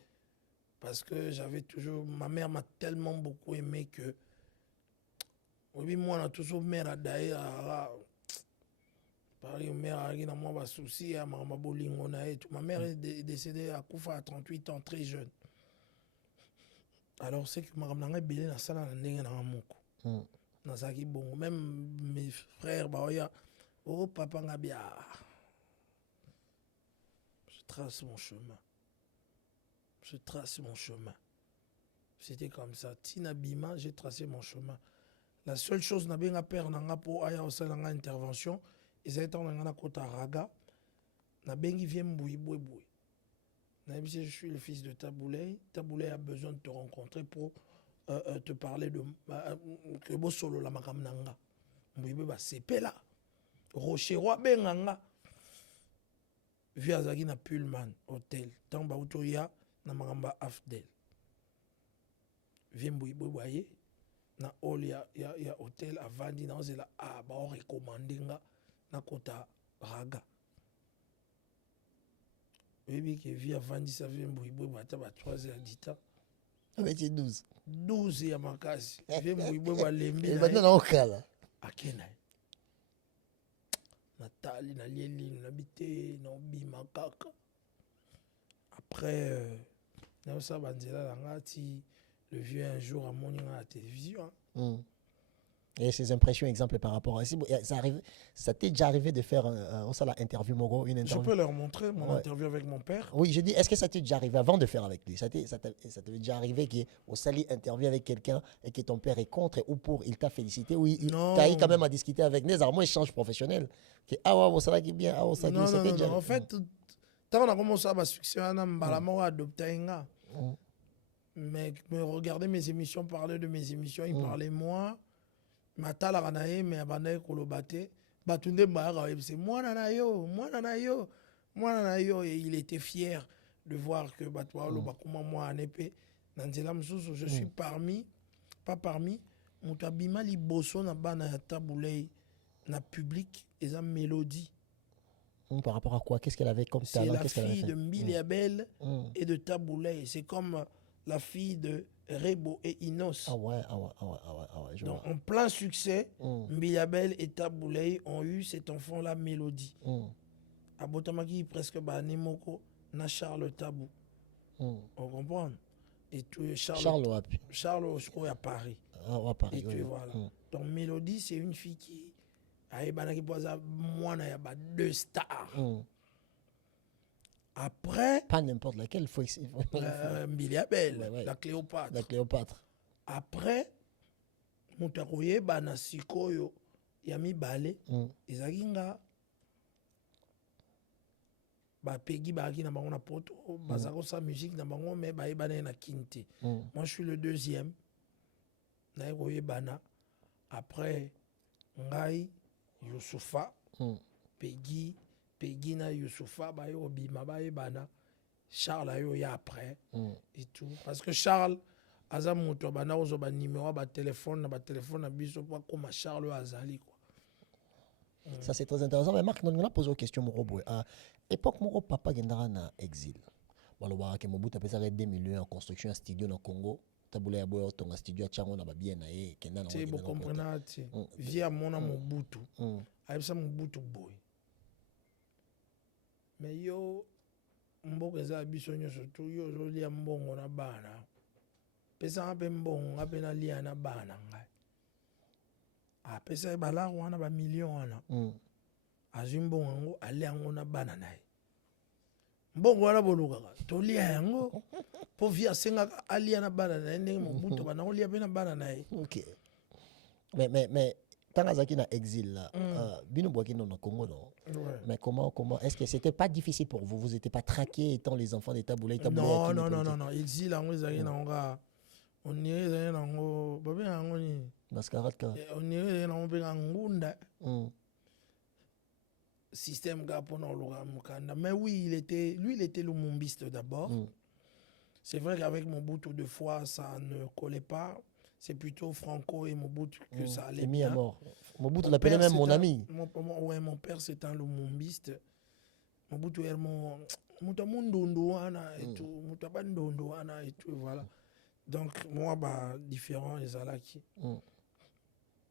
parce que j'avais toujours ma mère m'a tellement beaucoup aimé que oui moi on a toujours mère d'ailleurs Paris mère qui n'a pas souci à ma bolingo na et tout. Ma mère est décédée à Koufa à 38 ans très jeune. Alors c'est que ma ramnanga belé na sala na ndenge na moko. Na saki bon même mes frères baoya oh papa ngabia. Je trace mon chemin. Je trace mon chemin. C'était comme ça. Tina Bima, j'ai tracé mon chemin. La seule chose na benga père nanga po aya osala nga intervention, ils étaient en nga kota raga. Na bengi vient boui. Je suis le fils de Taboulé. Taboulé a besoin de te rencontrer pour te parler de que bo solo la makam nanga. Mouibe ba sepe là. Rocher roi benganga. Via zagi na Pullman hôtel. Tant ba utoya na makamba afdel. Vient boye na hall ya hôtel avandi na ozela ba o recommander nga na kota raga. Oui, que vie avant 10 ça vient bouibo bata ba 3h du temps. Avec 12. 12 ya makasi. Vient bouibo ba lembi. Et maintenant on cala. Akena. Nathalie na lieli na bité na bima kaka. Après na ça banzela la ngati le vieux un jour à mon à la télévision. Et ces impressions, exemple par rapport à ça t'est déjà arrivé de faire une interview Mogo, une interview. Je peux leur montrer mon interview avec mon père. Oui, je dis, est-ce que ça t'est déjà arrivé avant de faire avec lui? Ça t'est déjà arrivé qu'au sali interview avec quelqu'un et que ton père est contre ou pour, il t'a félicité ou il t'a eu quand même à discuter avec nous, à moins échange professionnel. Que ça qui bien, ça non, en fait, tant on a commencé à succès, on a adopté un gars. Mais regardez mes émissions, parler de mes émissions, il parlait moi. Matala ranae mais abanae kolobate batunde mara c'est moi nanayo et il était fier de voir que batwa lo bakuma moi en épée nanzela msusu je suis parmi mutabima liboso na bana ya Taboulé na public et sa mélodie. Par rapport à quoi? Qu'est-ce qu'elle avait comme talent? C'est la fille de Mbiliabel et de Taboulé. C'est comme la fille de Rebo et Inos. Donc, en plein succès, Mbiliabel et Taboulé ont eu cet enfant-là, Mélodie. À Botamaki, presque, Nemoko, na Charles Tabou. On comprend? Et tout, Charles, je crois, à Paris. À Paris. Et tu voilà. Donc, Mélodie, c'est une fille qui a moi, il y a deux stars. Après. Pas n'importe laquelle, il faut. Mbiliabel, la Cléopâtre. La Cléopâtre. Après, Moutakoye, Bana Sikoyo, Yami Balé, Ezaginga, Peggy Bagi na bango na poto, Bazako sa musique na bango, mais Baïbana na Kinte. Moi, je suis le deuxième. Naïkoye Bana. Après, Ngai, Youssoufa, Peggy na Youssoufa bayo bima baye bana Charles ayo ya après et tout parce que Charles aza moto bana ozo ba numéro ba téléphone na biso pas comme Charles azali quoi Ça, c'est très intéressant. Mais Marc, on a posé une question. À l'époque, mon papa est en exil. Bon, que Mobutu a fait 2 millions en construction un studio dans le Congo. Tabula ya boyo tonga studio chango na babien na ye kenda na te bo comprendre te via mona Mobutu ayebisa Mobutu boy mais yo mboka eza biso nyonso tu yo ozolia mbongo na bana pesanga mpe mbongo nga mpe nalia na bana ngai apesa ye balare wana bamillion wana azwi mbongo yango alia yango na bana na ye mbongo wana bolukaka tolia yango po via asengaka alia na bana na ye ndenge Mobutu bana kolia mpe na bana na ye. Ok. Mais tant azaki na exil là, bino boaki dans le Congo non. Ouais. Mais comment est-ce que c'était pas difficile pour vous? Vous n'étiez pas traqués étant les enfants des Taboulay? Non. Exil yango ezalaki nango on dirait ezalaki nango babe yango ni mascarade ka. On dirait ezalaki nango mpe na ngunda. Système gars pour nous mais oui il était le mumbiste d'abord. C'est vrai qu'avec Mobutu deux fois ça ne collait pas, c'est plutôt Franco et Mobutu que ça allait mis bien. À mort. Mobutu l'appelait même mon ami. Mon père c'est un lumumbiste. Mobutu est mon mundondo ana et tout, mutabando ana et tout voilà. Donc moi bah différent les alaki.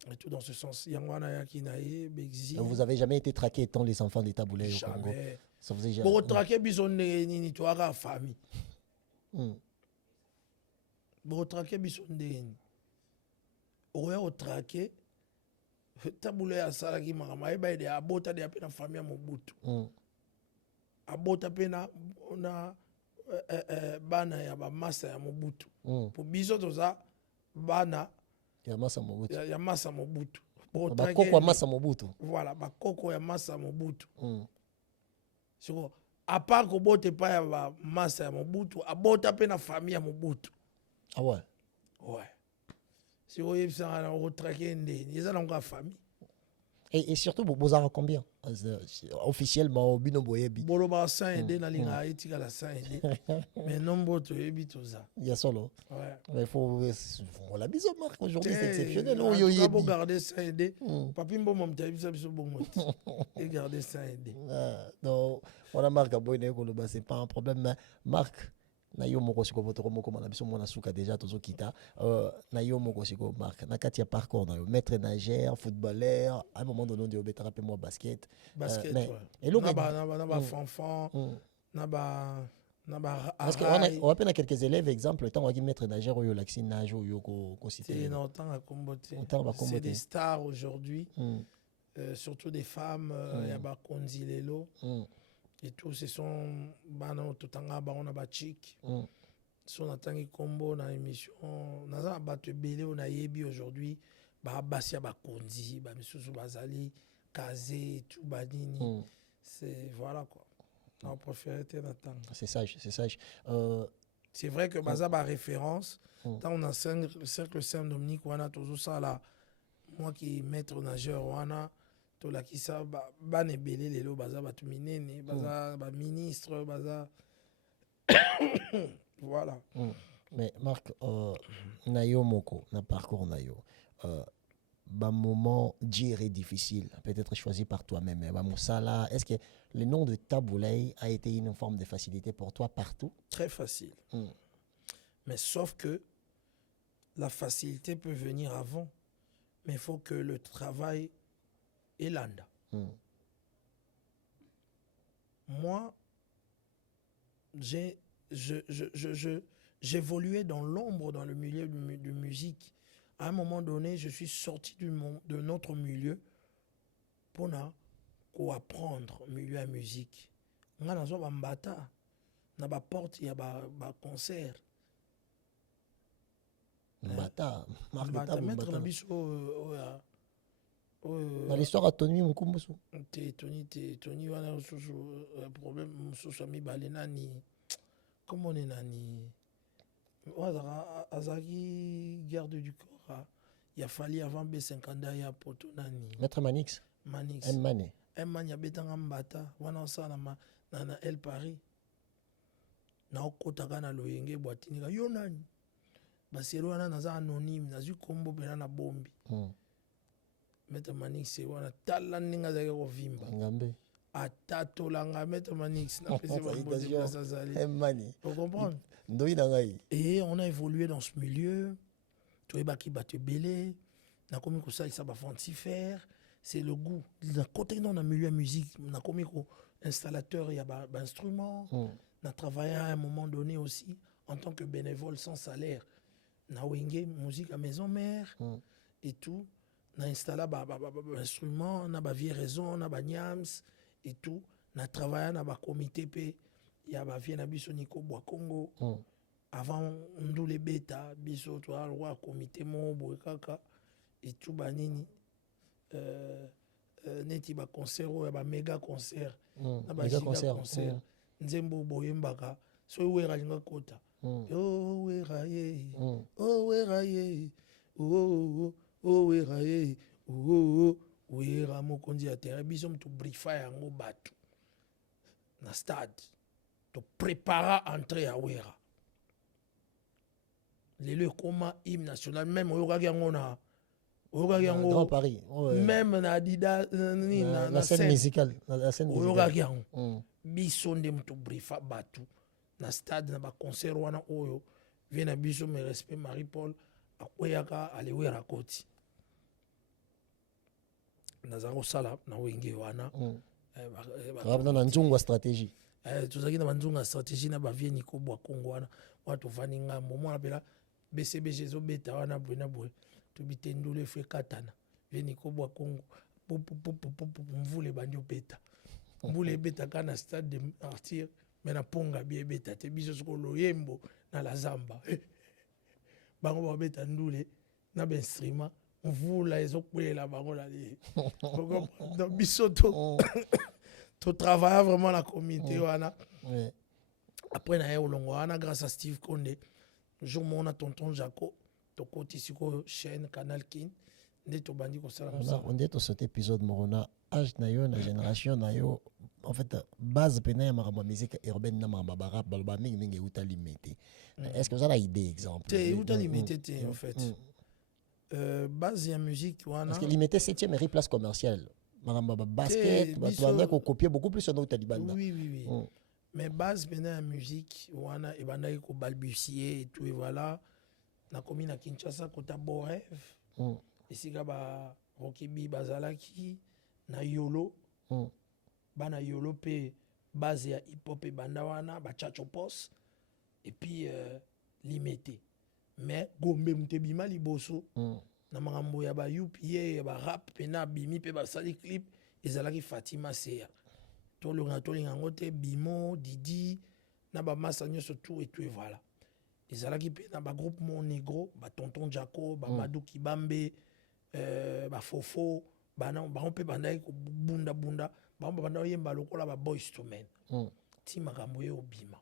Et tout dans ce sens. Vous avez jamais été traqué étant les enfants des Taboulay au Congo? Ça vous est jamais. Pour traquer, bison ni toi la famille. Pour traquer, bison ni. Au traquer, Taboulay a salaki marama. Eba ide abota de apena famille Mobutu. Abota pena na bana ya ba massa ya Mobutu. Pour bison toza bana. Yamasa Mobutu. Yamasa Mobutu. Bakoko ya Massa Mobutu. Voilà, bakoko ya Massa Mobutu. Siko à part ko bote pa ya Massa ya Mobutu, abota pe na famille ya Mobutu. Ah ouais. Ouais. Siko yebisa na retraquer ndé, yeza na nga famille. Et surtout bozara combien officiellement bino boyebi. Boloba 100 aidé na linga etika la 100 aidé. Mais nombre to yebi to ça. Il y a solo. Ouais. Mais il faut la bise Marc aujourd'hui c'est exceptionnel. On yo yebi. Garder 100 aidé. Papi mbombo mtabisa biso bongo. Et garder 100 aidé. Donc on a Marc aboyne ko loba c'est pas un problème mais Marc na yo moko siko votre moko na biso mona suka déjà tozo kita na yo moko siko Marc na kati ya parcours na yo maître nageur footballeur à un moment donné on dit rattraper moi basket mais et là na ba fanfan na ba parce que on a peine quelques élèves exemple étant on dit maître nageur ou yo laxi nage ou yo ko citer non tant à combattre c'est des stars aujourd'hui surtout des femmes il y a ba Konzilelo et tout ce sont bana totanga ba on a ba chic son atangi combo na émission naza ba te belé on a yebi aujourd'hui ba basia ba konzi ba misusu bazali kazé tout badini c'est voilà quoi on préfère être natang c'est sage c'est vrai que baza ba référence tant on a cercle Saint-Dominique wana tozo sala moi qui maître nageur wana to la kisa ba ne belé lelo baza batu minene baza ba ministre baza voilà. Mais Marc nayo moko na parcours nayo ba moment dur et difficile peut-être choisi par toi-même mais ba musala est-ce que le nom de Taboulay a été une forme de facilité pour toi partout? Très facile. Mais sauf que la facilité peut venir avant mais il faut que le travail et l'anda. Moi, j'évoluais dans l'ombre dans le milieu de musique. À un moment donné, je suis sorti de notre milieu pour apprendre le milieu de la musique. On a un mbata, on a porte, il y a un concert. Mbata, mettre un biseau. Dans l'histoire à Tony Mukumbusu. Tony wana problème mususu mibale nani comment on est nani azaki garde du corps il a fallu avant B50 ya poto nani Maître Manix Mmane ya betanga mbata wana osala na El Paris na okotaka na loyenge bwatinika yo nani basero wana naza anonyme nazwi kombo pena na bombi Maître Manix wana tala ninga za kovimba ngambe atatolanga Maître Manix na pese ba bote place azali mani vous comprenez ndoi na ngai et on a évolué dans ce milieu toyebaki bato ebele nakomi kosalisa bafantifere c'est le goût na côté non na milieu ya musique nakomi ko installateur ya bainstrument na travaillé à un moment donné aussi en tant que bénévole sans salaire na wenge musique à maison mère et tout na installa instrument na ba vie raison na ba nyams et tout na travaillé na ba comité pe ya ba vie na biso Nico Boakongo avant ndule beta biso to alwa comité mo boy kaka et tout banini neti ba concert ya ba méga concert na ba giga concert nzembo boyembaka so wera linga kota yo wera ye oh wera ye oh wera ye oh wera mokonzi ya terre biso mtu brifa yango batu na stade to prépara entrée ya wera lelo koma hymne national même oyokaki yango na Grand Paris même na Adidas la scène musicale la scène oyokaki yango biso nde mtu brifa batu na stade na ba concert wana oyo vie na biso me respect Marie Paul akweyaka alewera koti naza kosala na wenge wana na nzungu stratégie tozalaki na banzungu stratégie na bavie Nico Boakongo wana watu vani ngambo mwana pela BCBG ezobeta wana boye na boye tobite ndule fwe katana vie Nico Boakongo mvula ebandi obeta mbula ebetaka na stade de martyr me na ponga bi ebeta te biso soko loyembo na la zamba bango babeta ndule na bainstrument mvula ezokwelela bango na li donc biso to travaille vraiment la communauté wana après na ye olongo wana grâce à Steve Konde jour mona tonton Jaco tokoti siko chaîne Canal King nde tobandi kosala on dit to cet épisode morona âge na yo na génération na yo en fait base pena ya maramba musique urbaine na maramba barap balba mingi euta limité est-ce que vous avez idée exemple te euta limité en fait base ya musique wana parce que limité 7e et place commerciale maramba basket tu vas ko copier beaucoup plus sur notre libanda oui mais base pena ya musique wana e bandaki ko balbutier et tout et voilà na komi na Kinshasa kota Borev esika ba Rokibi bazalaki na Yolo bana Yolo pe base ya hip hop e banda wana ba Chacho Post et puis limité mais gombe mutebima liboso na makambo ya ba UPA ya ba rap pena bimi pe ba sali clip ezalaki Fatima Seya tolinga ngote Bimo Didi na ba massa nyonso tout et tout et voilà ezalaki pe na ba groupe Mon Negro ba tonton Jaco ba Madou Kibambe ba Fofo bana ba pe bandaki ko bunda ba banda yemba lokola ba Boys to Men ti makambo ye obima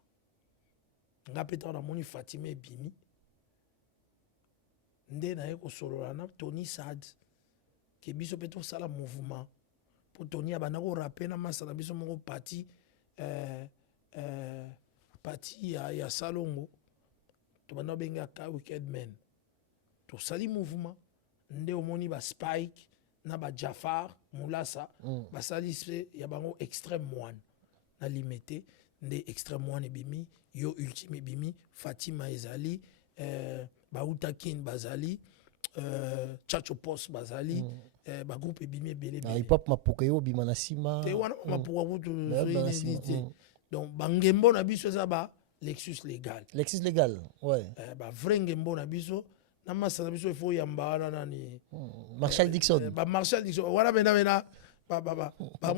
nga peta na moni Fatima ebimi nde na ye kosolola na Tony Sad ke biso pe tosala mouvement po Tony abanda ko rapper na masala biso moko parti ya Salongo to banda benga ka Wicked Men tosali mouvement nde omoni ba Spike na ba Jafar Moulassa basali se ya bango extrême one na limité nde extrême one ebimi yo ultime ebimi Fatima ezali ba Utakin bazali Chacho Post bazali ba groupe ebimi ebele hip hop mapuka yo bima na sima te wana mapuka butu donc bangembo na biso za ba Lexus légal ouais ba vrai ngembo na biso na masa na biso ifo yamba na nani Marshall Dixon Marshall Dixon wana bena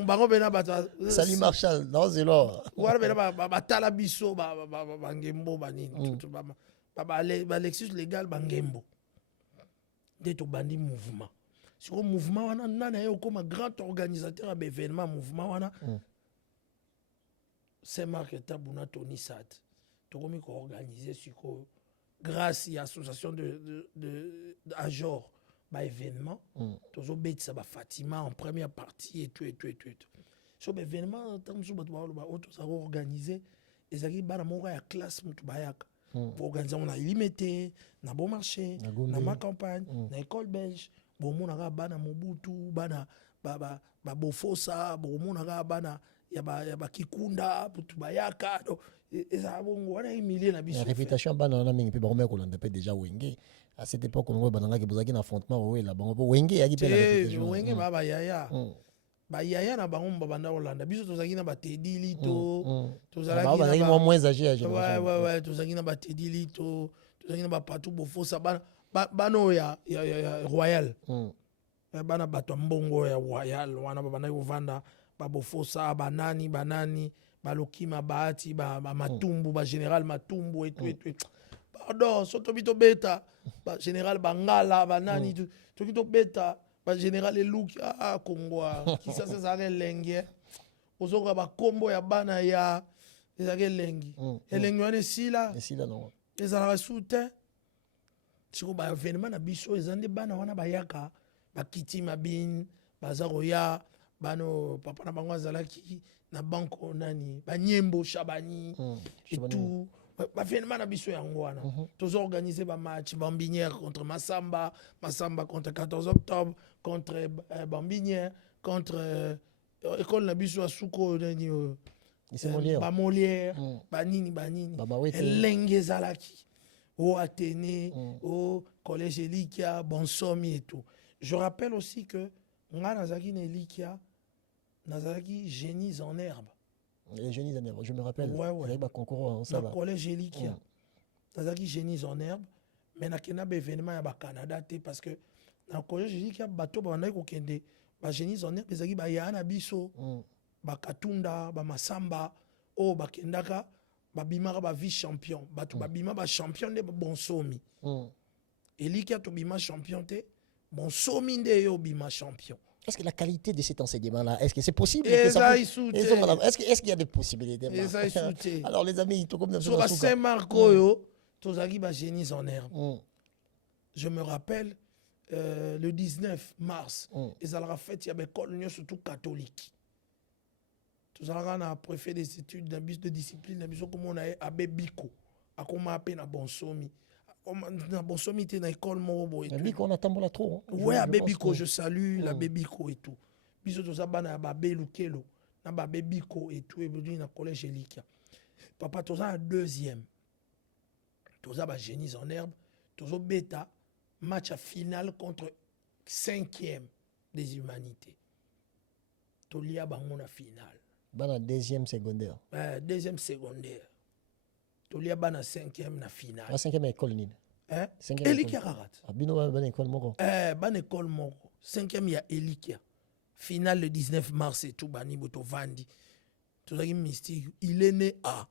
bango bena bata Sali Marshall non c'est là wana bena batala biso bangembo banini tout ba Lexus légal bangembo nde to bandi mouvement sur mouvement wana nana yo comme grand organisateur d'événements mouvement wana c'est Marc Tabuna Tony Sad to komi ko organiser siko grâce à l'association de Ajor ba événement tozo betisa ba Fatima en première partie et tout so ba événement tant so ba auto ça organiser ezaki bana moka ya classe mutu bayaka pour organiser on a limité na bon marché na ma campagne na école belge bomonaka bana Mobutu bana Bofosa bomonaka bana ya ba Kikunda butu bayaka eza bongo wana humilier na biso. La réputation bana na mingi pe ba ko landa pe déjà Wenge à cette époque on bananga ki bozaki na affrontement ouais là bango Wenge ya ki pe la réputation. Wenge ba yaya ba yaya na bango banda Hollande biso tozaki na ba Teddy Lito tozalaki na moins âgé à génération. Ouais tozaki na ba Teddy Lito tozaki na ba Patou Bofosa bano ya Royal bana bato mbongo ya Royal wana bana kovanda ba Bofosa banani balokima bahati Matumbu ba général Matumbu et tout pardon soto bito beta ba général Bangala banani to bito beta ba général Eluki Kongwa kisa seza lenge ozoka ba kombo ya bana ya ezake lengi elengi wana esila non ezalaka soutien siko ba événement na biso ezande bana wana bayaka bakiti mabin baza koya bano papa na bango azalaki na banko nani banyembo Chabani et tout ba événement na biso yango wana tozo organiser ba match Bambinière contre Massamba contre 14 octobre contre Bambinière contre école na biso asuko nani ba Molière banini elenge zalaki au Athénée au collège Elikia Bonsomi et tout. Je rappelle aussi que nga nazaki na Elikia nazaki génies en herbe. Les génies en herbe, je me rappelle. Ouais. Ba concours ça va. Collège Elikia. Nazaki génies en herbe mais na kena ba événement ya ba Canada té parce que na collège Elikia bato ba ndai ko kende ba génies en herbe ezaki ba yana biso ba Katunda ba Masamba o ba kendaka babimaka ba vice champion bato babima ba champion de Bonsomi. Elikia to bima champion té Bonsomi nde yo bima champion. Est-ce que la qualité de cet enseignement-là, est-ce que c'est possible? Est-ce qu'il y a des possibilités? Alors les amis, tout comme sur Saint-Marco, tozaki ba génies en herbe. Je me rappelle le 19 mars, ils allaient fête il y avait école surtout catholique. Tozalaka na préfet des études d'un bus de discipline, biso comme on a Abbé Biko, a comment appelé na Bonsomi. Na Bonsomi était na école moko et tout. Biko on attend la trop. Ouais, Abbé Biko, je salue la Biko et tout. Biso tozaba na Babé Lukelo, na Babé Biko et tout et puis na collège Elikia. Papa toza deuxième. Toza ba génies en herbe, tozo bêta match à finale contre 5e des humanités. Tolia bango na finale. Bana deuxième secondaire. Deuxième secondaire. Tolia bana 5e na finale. La 5e école nini? Elikia Karat. Abino bana école moko. Bana école moko. 5e ya Elikia. Finale le 19 mars et tout bani boto vandi. Tozaki mystique. Il est né à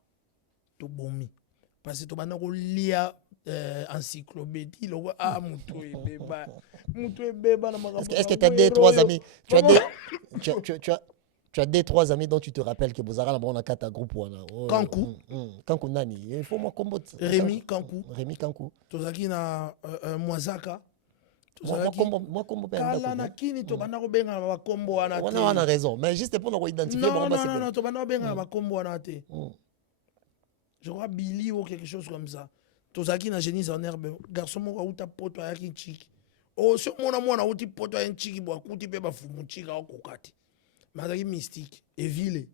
Tobomi. Parce que to bana ko lia encyclopédie lo muto ebeba na makambo. Est-ce que tu as deux trois amis? Tu as deux trois amis dont tu te rappelles que vous avez un kata groupe wana. Kankou. Kankou nani? Il faut moi combo. Rémi Kankou. Tozaki na Mwazaka. Moi combo kala na kini to bana ko benga ba kombo wana. On a raison, mais juste pour nous identifier non, to bana ko benga ba kombo wana te. Je crois Billy ou quelque chose comme ça. Tozaki na génies en herbe. Garçon moko uta poto ya kinchiki. So mona uti poto ya nchiki bo akuti pe ba fumu chika okokati. Mazaki mystique et ville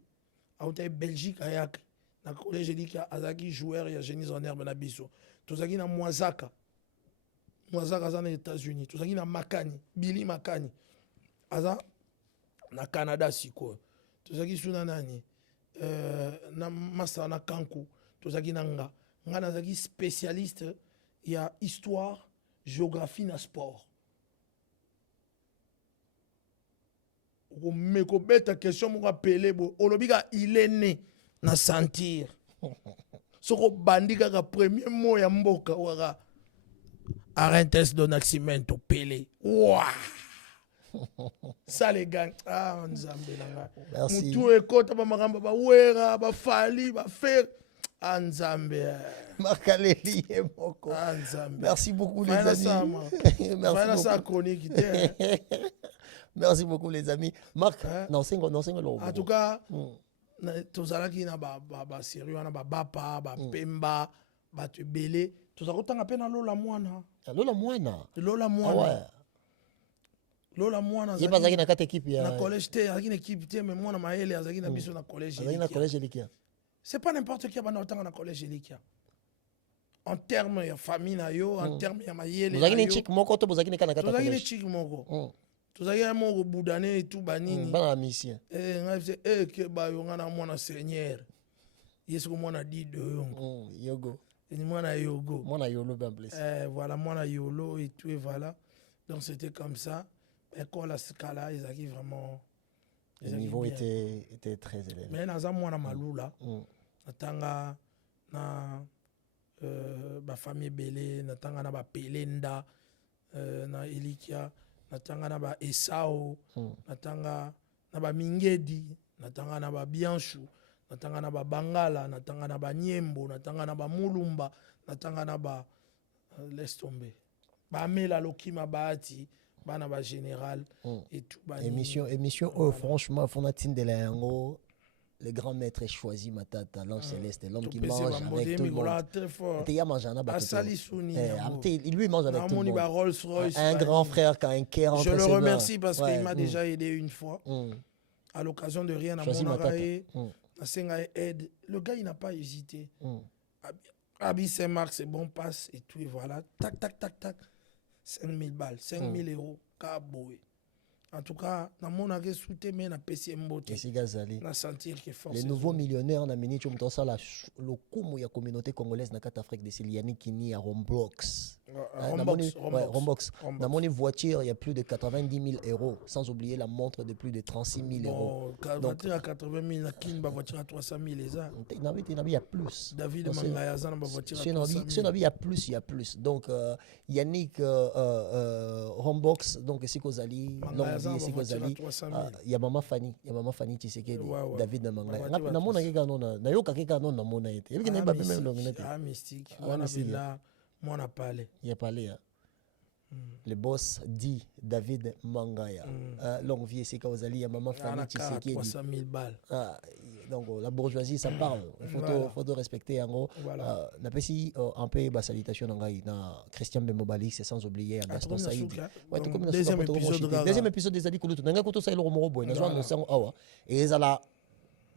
auta Belgique ayak na collège Elikia azaki joueur ya génies en herbe na biso. Tozaki na Mwazaka za na États-Unis. Tozaki na Makani, Billy Makani. Aza na Canada siko. Tozaki suna nani? Na masa na Kankou. Tozaki na nga nazaki spécialiste ya histoire, géographie na sport. Meko beta question mo appeler bo olobika il est né na sentir. Soko bandika ka premier mot ya mboka waka Arentes do Nascimento Pelé. Ouah. Ça les gars, nzambe nanga. Mutu ekota ba makamba ba wera ba fali ba fer. Nzambe. Makaleli moko. Nzambe. Merci beaucoup les amis. Merci beaucoup les amis. Marc, non c'est en tout cas, tozalaki na ba sérieux na ba bapa, ba pemba, ba tebele, tozakotanga pe na Lola Mwana. Lola Mwana. Lola Mwana. lola mwana ye bazaki na kati équipe na ya collège te azalaki na équipe te mais mwana mayele azalaki na biso na collège azaki na Elikia. collège Elikia. C'est pas n'importe qui abanda otanga na collège Elikia. En termes ya famille na yo, en termes ya mayele bozaki na ni yo. chic moko to bozaki ni kana kata Tozalaki ni collège chic moko. Tozalaki moko boudane et tout banini. bana mission Ngai c'est que ba yo ngana mwana seigneur. Yesu mwana dido yo. yogo Ni mwana yogo. mwana yolo ben plus Voilà mwana yolo et tout et voilà. Donc c'était comme ça. École à Scala, ils avaient vraiment le niveau était très élevé. Mais naza mwana malula. Natanga na ba famille belé, natanga na ba pelenda na Elikia, natanga na ba Esao, natanga na ba Mingedi, natanga na ba Bianchu, natanga na ba Bangala, natanga na ba Niembo, natanga na ba Mulumba, natanga na ba laisse tomber. Ba Mela Lokima Baati, bana ba général et tout ba émission oh, franchement Fonatine de la Yango. Le grand maître est choisi, Matata, l'ange céleste, l'homme qui mange avec tout le monde. Il lui mange avec tout le monde. Un grand frère qui a un cœur entre ses mains. Je le remercie parce qu'il m'a déjà aidé une fois. À l'occasion de rien à mon arrêt, à Sengaï aide. Le gars, il n'a pas hésité. Abi Saint-Marc, c'est bon, passe et tout, et voilà. Tac, tac, tac, tac. 5 000 balles, 5 000 euros, Kaboué. En tout cas, dans mon arrêt soutien, mais na PCM Boté. Na sentir que force. Les nouveaux millionnaires na minute on ça la le coup ya communauté congolaise na carte Afrique de Siliani qui ni à Rombox. Rombox. Dans mon voiture, il y a plus de 90 000 euros, sans oublier la montre de plus de 36 000 euros. Donc à 80 000, la kin ba voiture à 300 000 les ans. Il y a plus. David Mangaya za ba voiture à 300 000. Il y a plus. Donc Yannick Rombox donc c'est Kozali. Il y a Maman Fanny Tshisekedi, David Mangaya. Na mona keka nona, na yo keka nona mona ete. Ebi na ba même longinete. Ah mystique. Wana bila mona parler. Il y a parlé le boss dit David Mangaya. Longue vie c'est Kozali, il y a Maman Fanny Tshisekedi. 300 000 balles. Donc la bourgeoisie ça parle. Il faut respecter en gros. Na pesi un peu ba salutation na Christian Bembobali, c'est sans oublier Gaston Saïdi. Deuxième épisode des Adi Kulutu. Nanga koto saïlo romoro boy. Na zo annoncer awa. Et ça la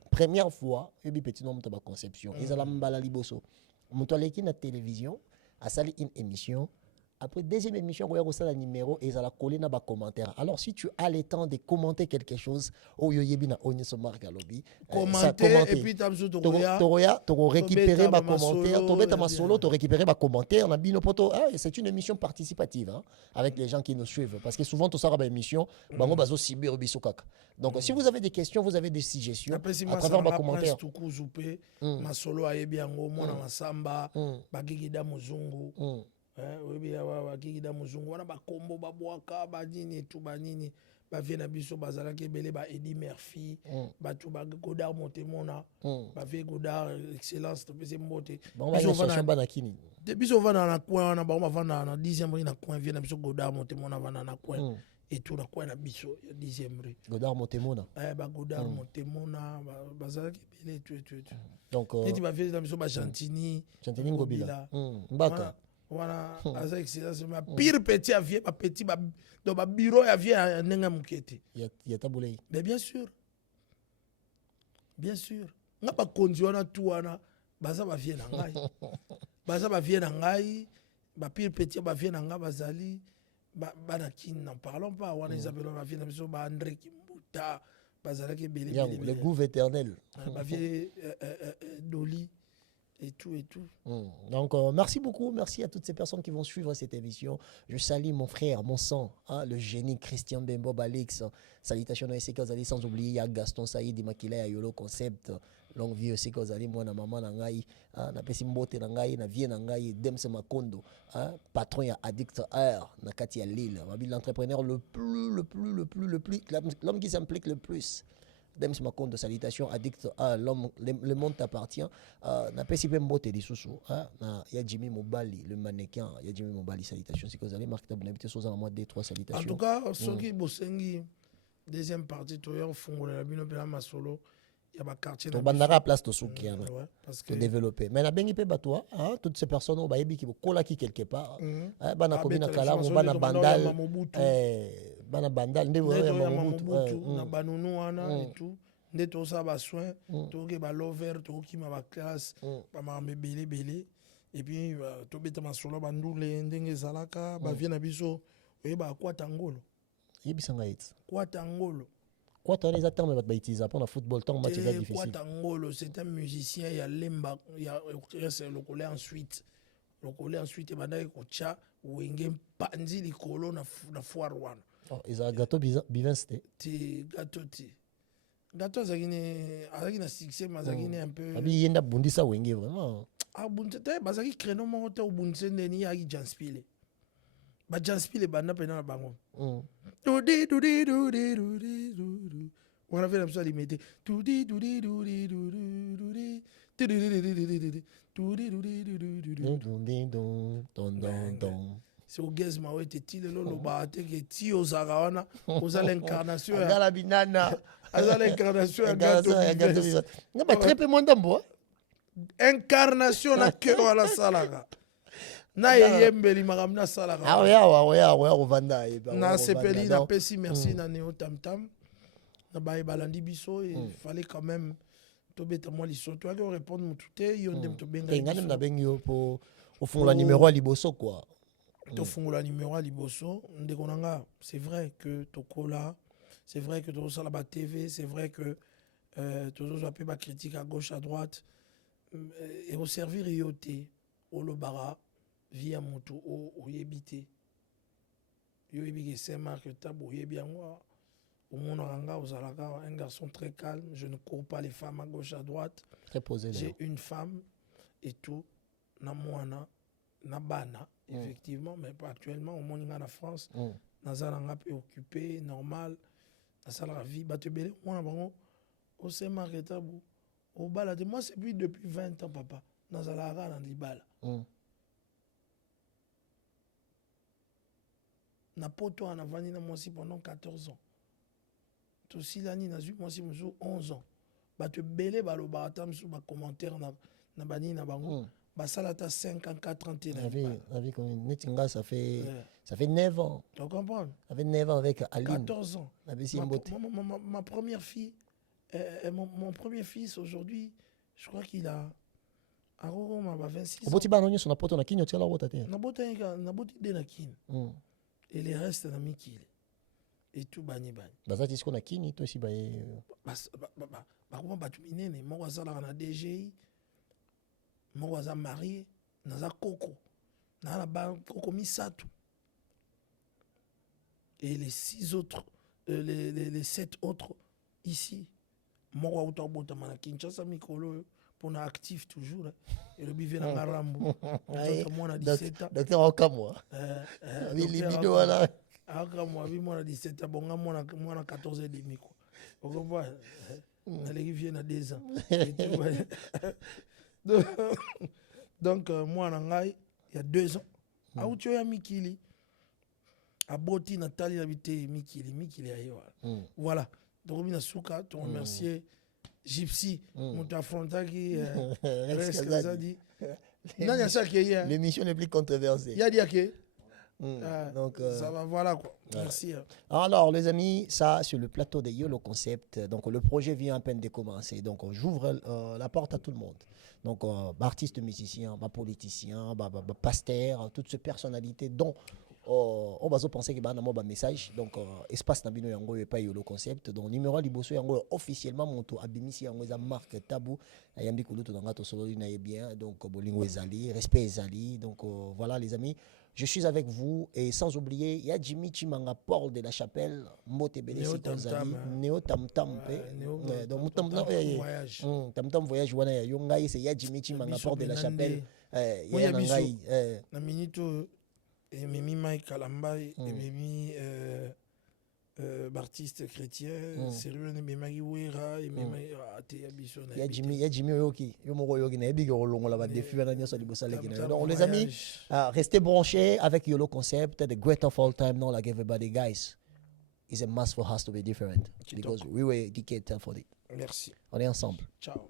première fois, ebi petit nombre de conception. Et ça la mbala liboso. Muto aleki na télévision a sali une émission. Après deuxième émission, il y a un numéro et ça la collé dans les commentaires. Alors si tu as le temps de commenter quelque chose, commenter et puis tu as récupéré ma commentaire, tu récupéré ma commentaire. C'est une émission participative avec les gens qui nous suivent parce que souvent tout ça une émission, donc si vous avez des questions, vous avez des suggestions à travers ma commentaire. Bakikida muzungu wana bakombo babwaka banini tu banini bavie na biso bazalaki ebele ba Eddie Murphy batu ba Godard Montemona bavie Godard excellence topese mbote biso vana na coin wana bango bavanda na 10e rue na coin vie na biso Godard Montemona vana na coin et tout na coin na biso 10e rue Godard Montemona ba Godard Montemona bazalaki ebele tu donc neti bavie na biso ba Chantini Ngobila Mbaka. Voilà, avec excellence, ma pire petit avion, ma petit dans ma bureau avion n'enga mukete. Il y a taboulé. Mais bien sûr. Bien sûr. Nga ba conduire na tout wana, baza ba vie na ngai. Baza ba vie na ngai, ba pire petit ba vie na nga bazali ba na kin n'en parlons pas, wana Isabelle ba vie na biso ba André Kimbuta, bazala ke belé. Le goût éternel. Ba vie Doli. Et tout. Donc, merci beaucoup. Merci à toutes ces personnes qui vont suivre cette émission. Je salue mon frère, mon sang, le génie Christian Bembo Balix. Salutations à Sekozali, sans oublier à Gaston Saïdi, Makila, à Yolo Concept. Longue vie Sekozali, moi, na maman, na ngai, na pesimbote, na ngai, na vie, na ngai, Dems Makondo, patron, ya Addict Air, na Katia Lille. L'entrepreneur le plus, l'homme qui s'implique le plus. Dems Makondo, salutations, addict à l'homme, le monde t'appartient. Na PCP Mbote di Soussou, il y a Jimmy Mobali, le mannequin, il y a Jimmy Mobali, salutations. C'est que vous allez marquer ta bonne habitude sur un mois de 3 salutations. En tout cas, ce qui est deuxième partie, tu as fait la bino ma solo. Il y a un quartier. Tu as la place de souki pour développer. Mais na bengi pe batwa, toutes ces personnes au bayebi qui kola qui quelque part, bana komina kala, bana bandal, bana bandal nde nde ya toyamba Mobutu. mobutu na banunu wana et tout nde tosala basoin toke balover tokokima baklasse bamakambo ebele et puis tobeta masolo bandule ndenge ezalaka bavie na biso oyeba akwata ngolo Yebisanga eti. kwata ngolo Kwata wana eza terme bato bautiliza mpona football ntango match eza difficile. kwata ngolo c'est un musicien ya lemba ya lokole ensuite ebandaki kotya wenge mpanzi likolo na foire wana Eza gâteau bivins te. te gato azalaki na succès mais azalaki ne un peu Abi yenda bundisa wenge vraiment. abundisa te bazalaki créneau moko te obundisa ndeni yaki janspile bajanspile banda mpena na bango wana fe na biso alimete c'est orgasme oyo ete ti lelo olobaka te ke ti ozalaka wana oza l'incarnation Agala binana. aza l'incarnation ya Gâteau gato bivins. Nga ba très peu moins ndambo. incarnation na cœur wana asalaka na eyembeli makambo nasalaka Oya kovanda. nasepeli napesi merci na neo tamtam na baye balandi biso il fallait quand même tobeta mwa liso toyaki orépondre motu te yo nde tobenga Nga nde nabengi yo po ofungola numéro ya liboso quoi. tofungola numéro ya liboso ndeko na nga c'est vrai que tokola c'est vrai que tozosala ba tv c'est vrai que tozozwa mpe bacritique à gauche à droite ekoservir yo te olobaka vie ya motu oyebi te yo oyebi ke saint mark tabo oyebi yango omonaka nga ozalaka un garçon très calme je ne cours pas les femmes à gauche à droite Très posé. j'ai une femme et tout na mwana na bana effectivement mais pas actuellement omoni nga na France naza na nga mpe occupé normal nasalaka vie bato ebele mwana bango saint mark tabo obala te moi c'est depuis 20 ans papa nazalaka kaka na libala na poto wana navandi na mwasi pendant 14 ans tosilani nazwi mwasi mosusu 11 ans bato ebele balobaka ata mosusu bacommentaire na banini na bango basala ata 5 ans 4 ans te na libala Ça fait 9 ans. tu comprends Ça fait 9 ans avec Aline. 14 ans ma première fille mon premier fils aujourd'hui je crois qu'il a aroroma ba 26 ans Oboti bana nyonso na poto na kinyo tiala wota te. naboti de na kini et les restes na mikili et tout bani Bazati siko na kini to si baye. bakoma bato minene moko azalaka na DGI moko aza marié naza koko na bakoko misato et les 6 autres les 7 autres ici moko auta obotama na Kinshasa mikolo mpona actif toujours elobi ve na ngarambo mwana 17 ans Docteur Okamwa. Libido wala. akamwa abi mwana 17 ans bonga mwana 14 et demi quoi okomva naleki vie na 2 ans donc mwana ngai ya 2 ans auti oyo ya mikili aboti natali na bite mikili aye wana voilà tokomi na suka toremercier Gypsy moto afrontaki presque azadi nani asaki ye L'émission n'est plus controversée. yadi yake Donc, ça va, voilà quoi. Merci. Alors, les amis, ça, sur le plateau de YOLO Concept. Donc, le projet vient à peine de commencer. Donc, j'ouvre la porte à tout le monde. Donc, artistes, musiciens, politiciens, pasteurs, toutes ces personnalités dont on va penser que un message. Donc, espace Nabino Yango et pas YOLO Concept. Donc, numéro Liboso Yango officiellement monto abimisi Yango eza marque tabou. Ayambi Kuluto Dangato Solo bien. Donc, Bolingo Ezali, respect Ezali. Donc, voilà les amis. Je suis avec vous et sans oublier, il y a Jimmy Chimanga, Paul de la Chapelle, Mote Bédé Kozali, Néo Tam Tam. Donc, Tam Tam Voyage, il y a Jimmy Chimanga, Paul de la Chapelle. Il y a Nangaï. Na minito, Mimi Mike Kalambai, Mimi artiste chrétien, sérieux, Mimi Wera, Mimi Abiso. Il y a Jimmy Oyoki, Yomoro Yogi, Nabi Rolong, la défi, donc les amis, restez branchés avec YOLO Concept, the great of all time, not like everybody, guys. It's a must for us to be different because we were dedicated for it. Merci. On est ensemble. Ciao.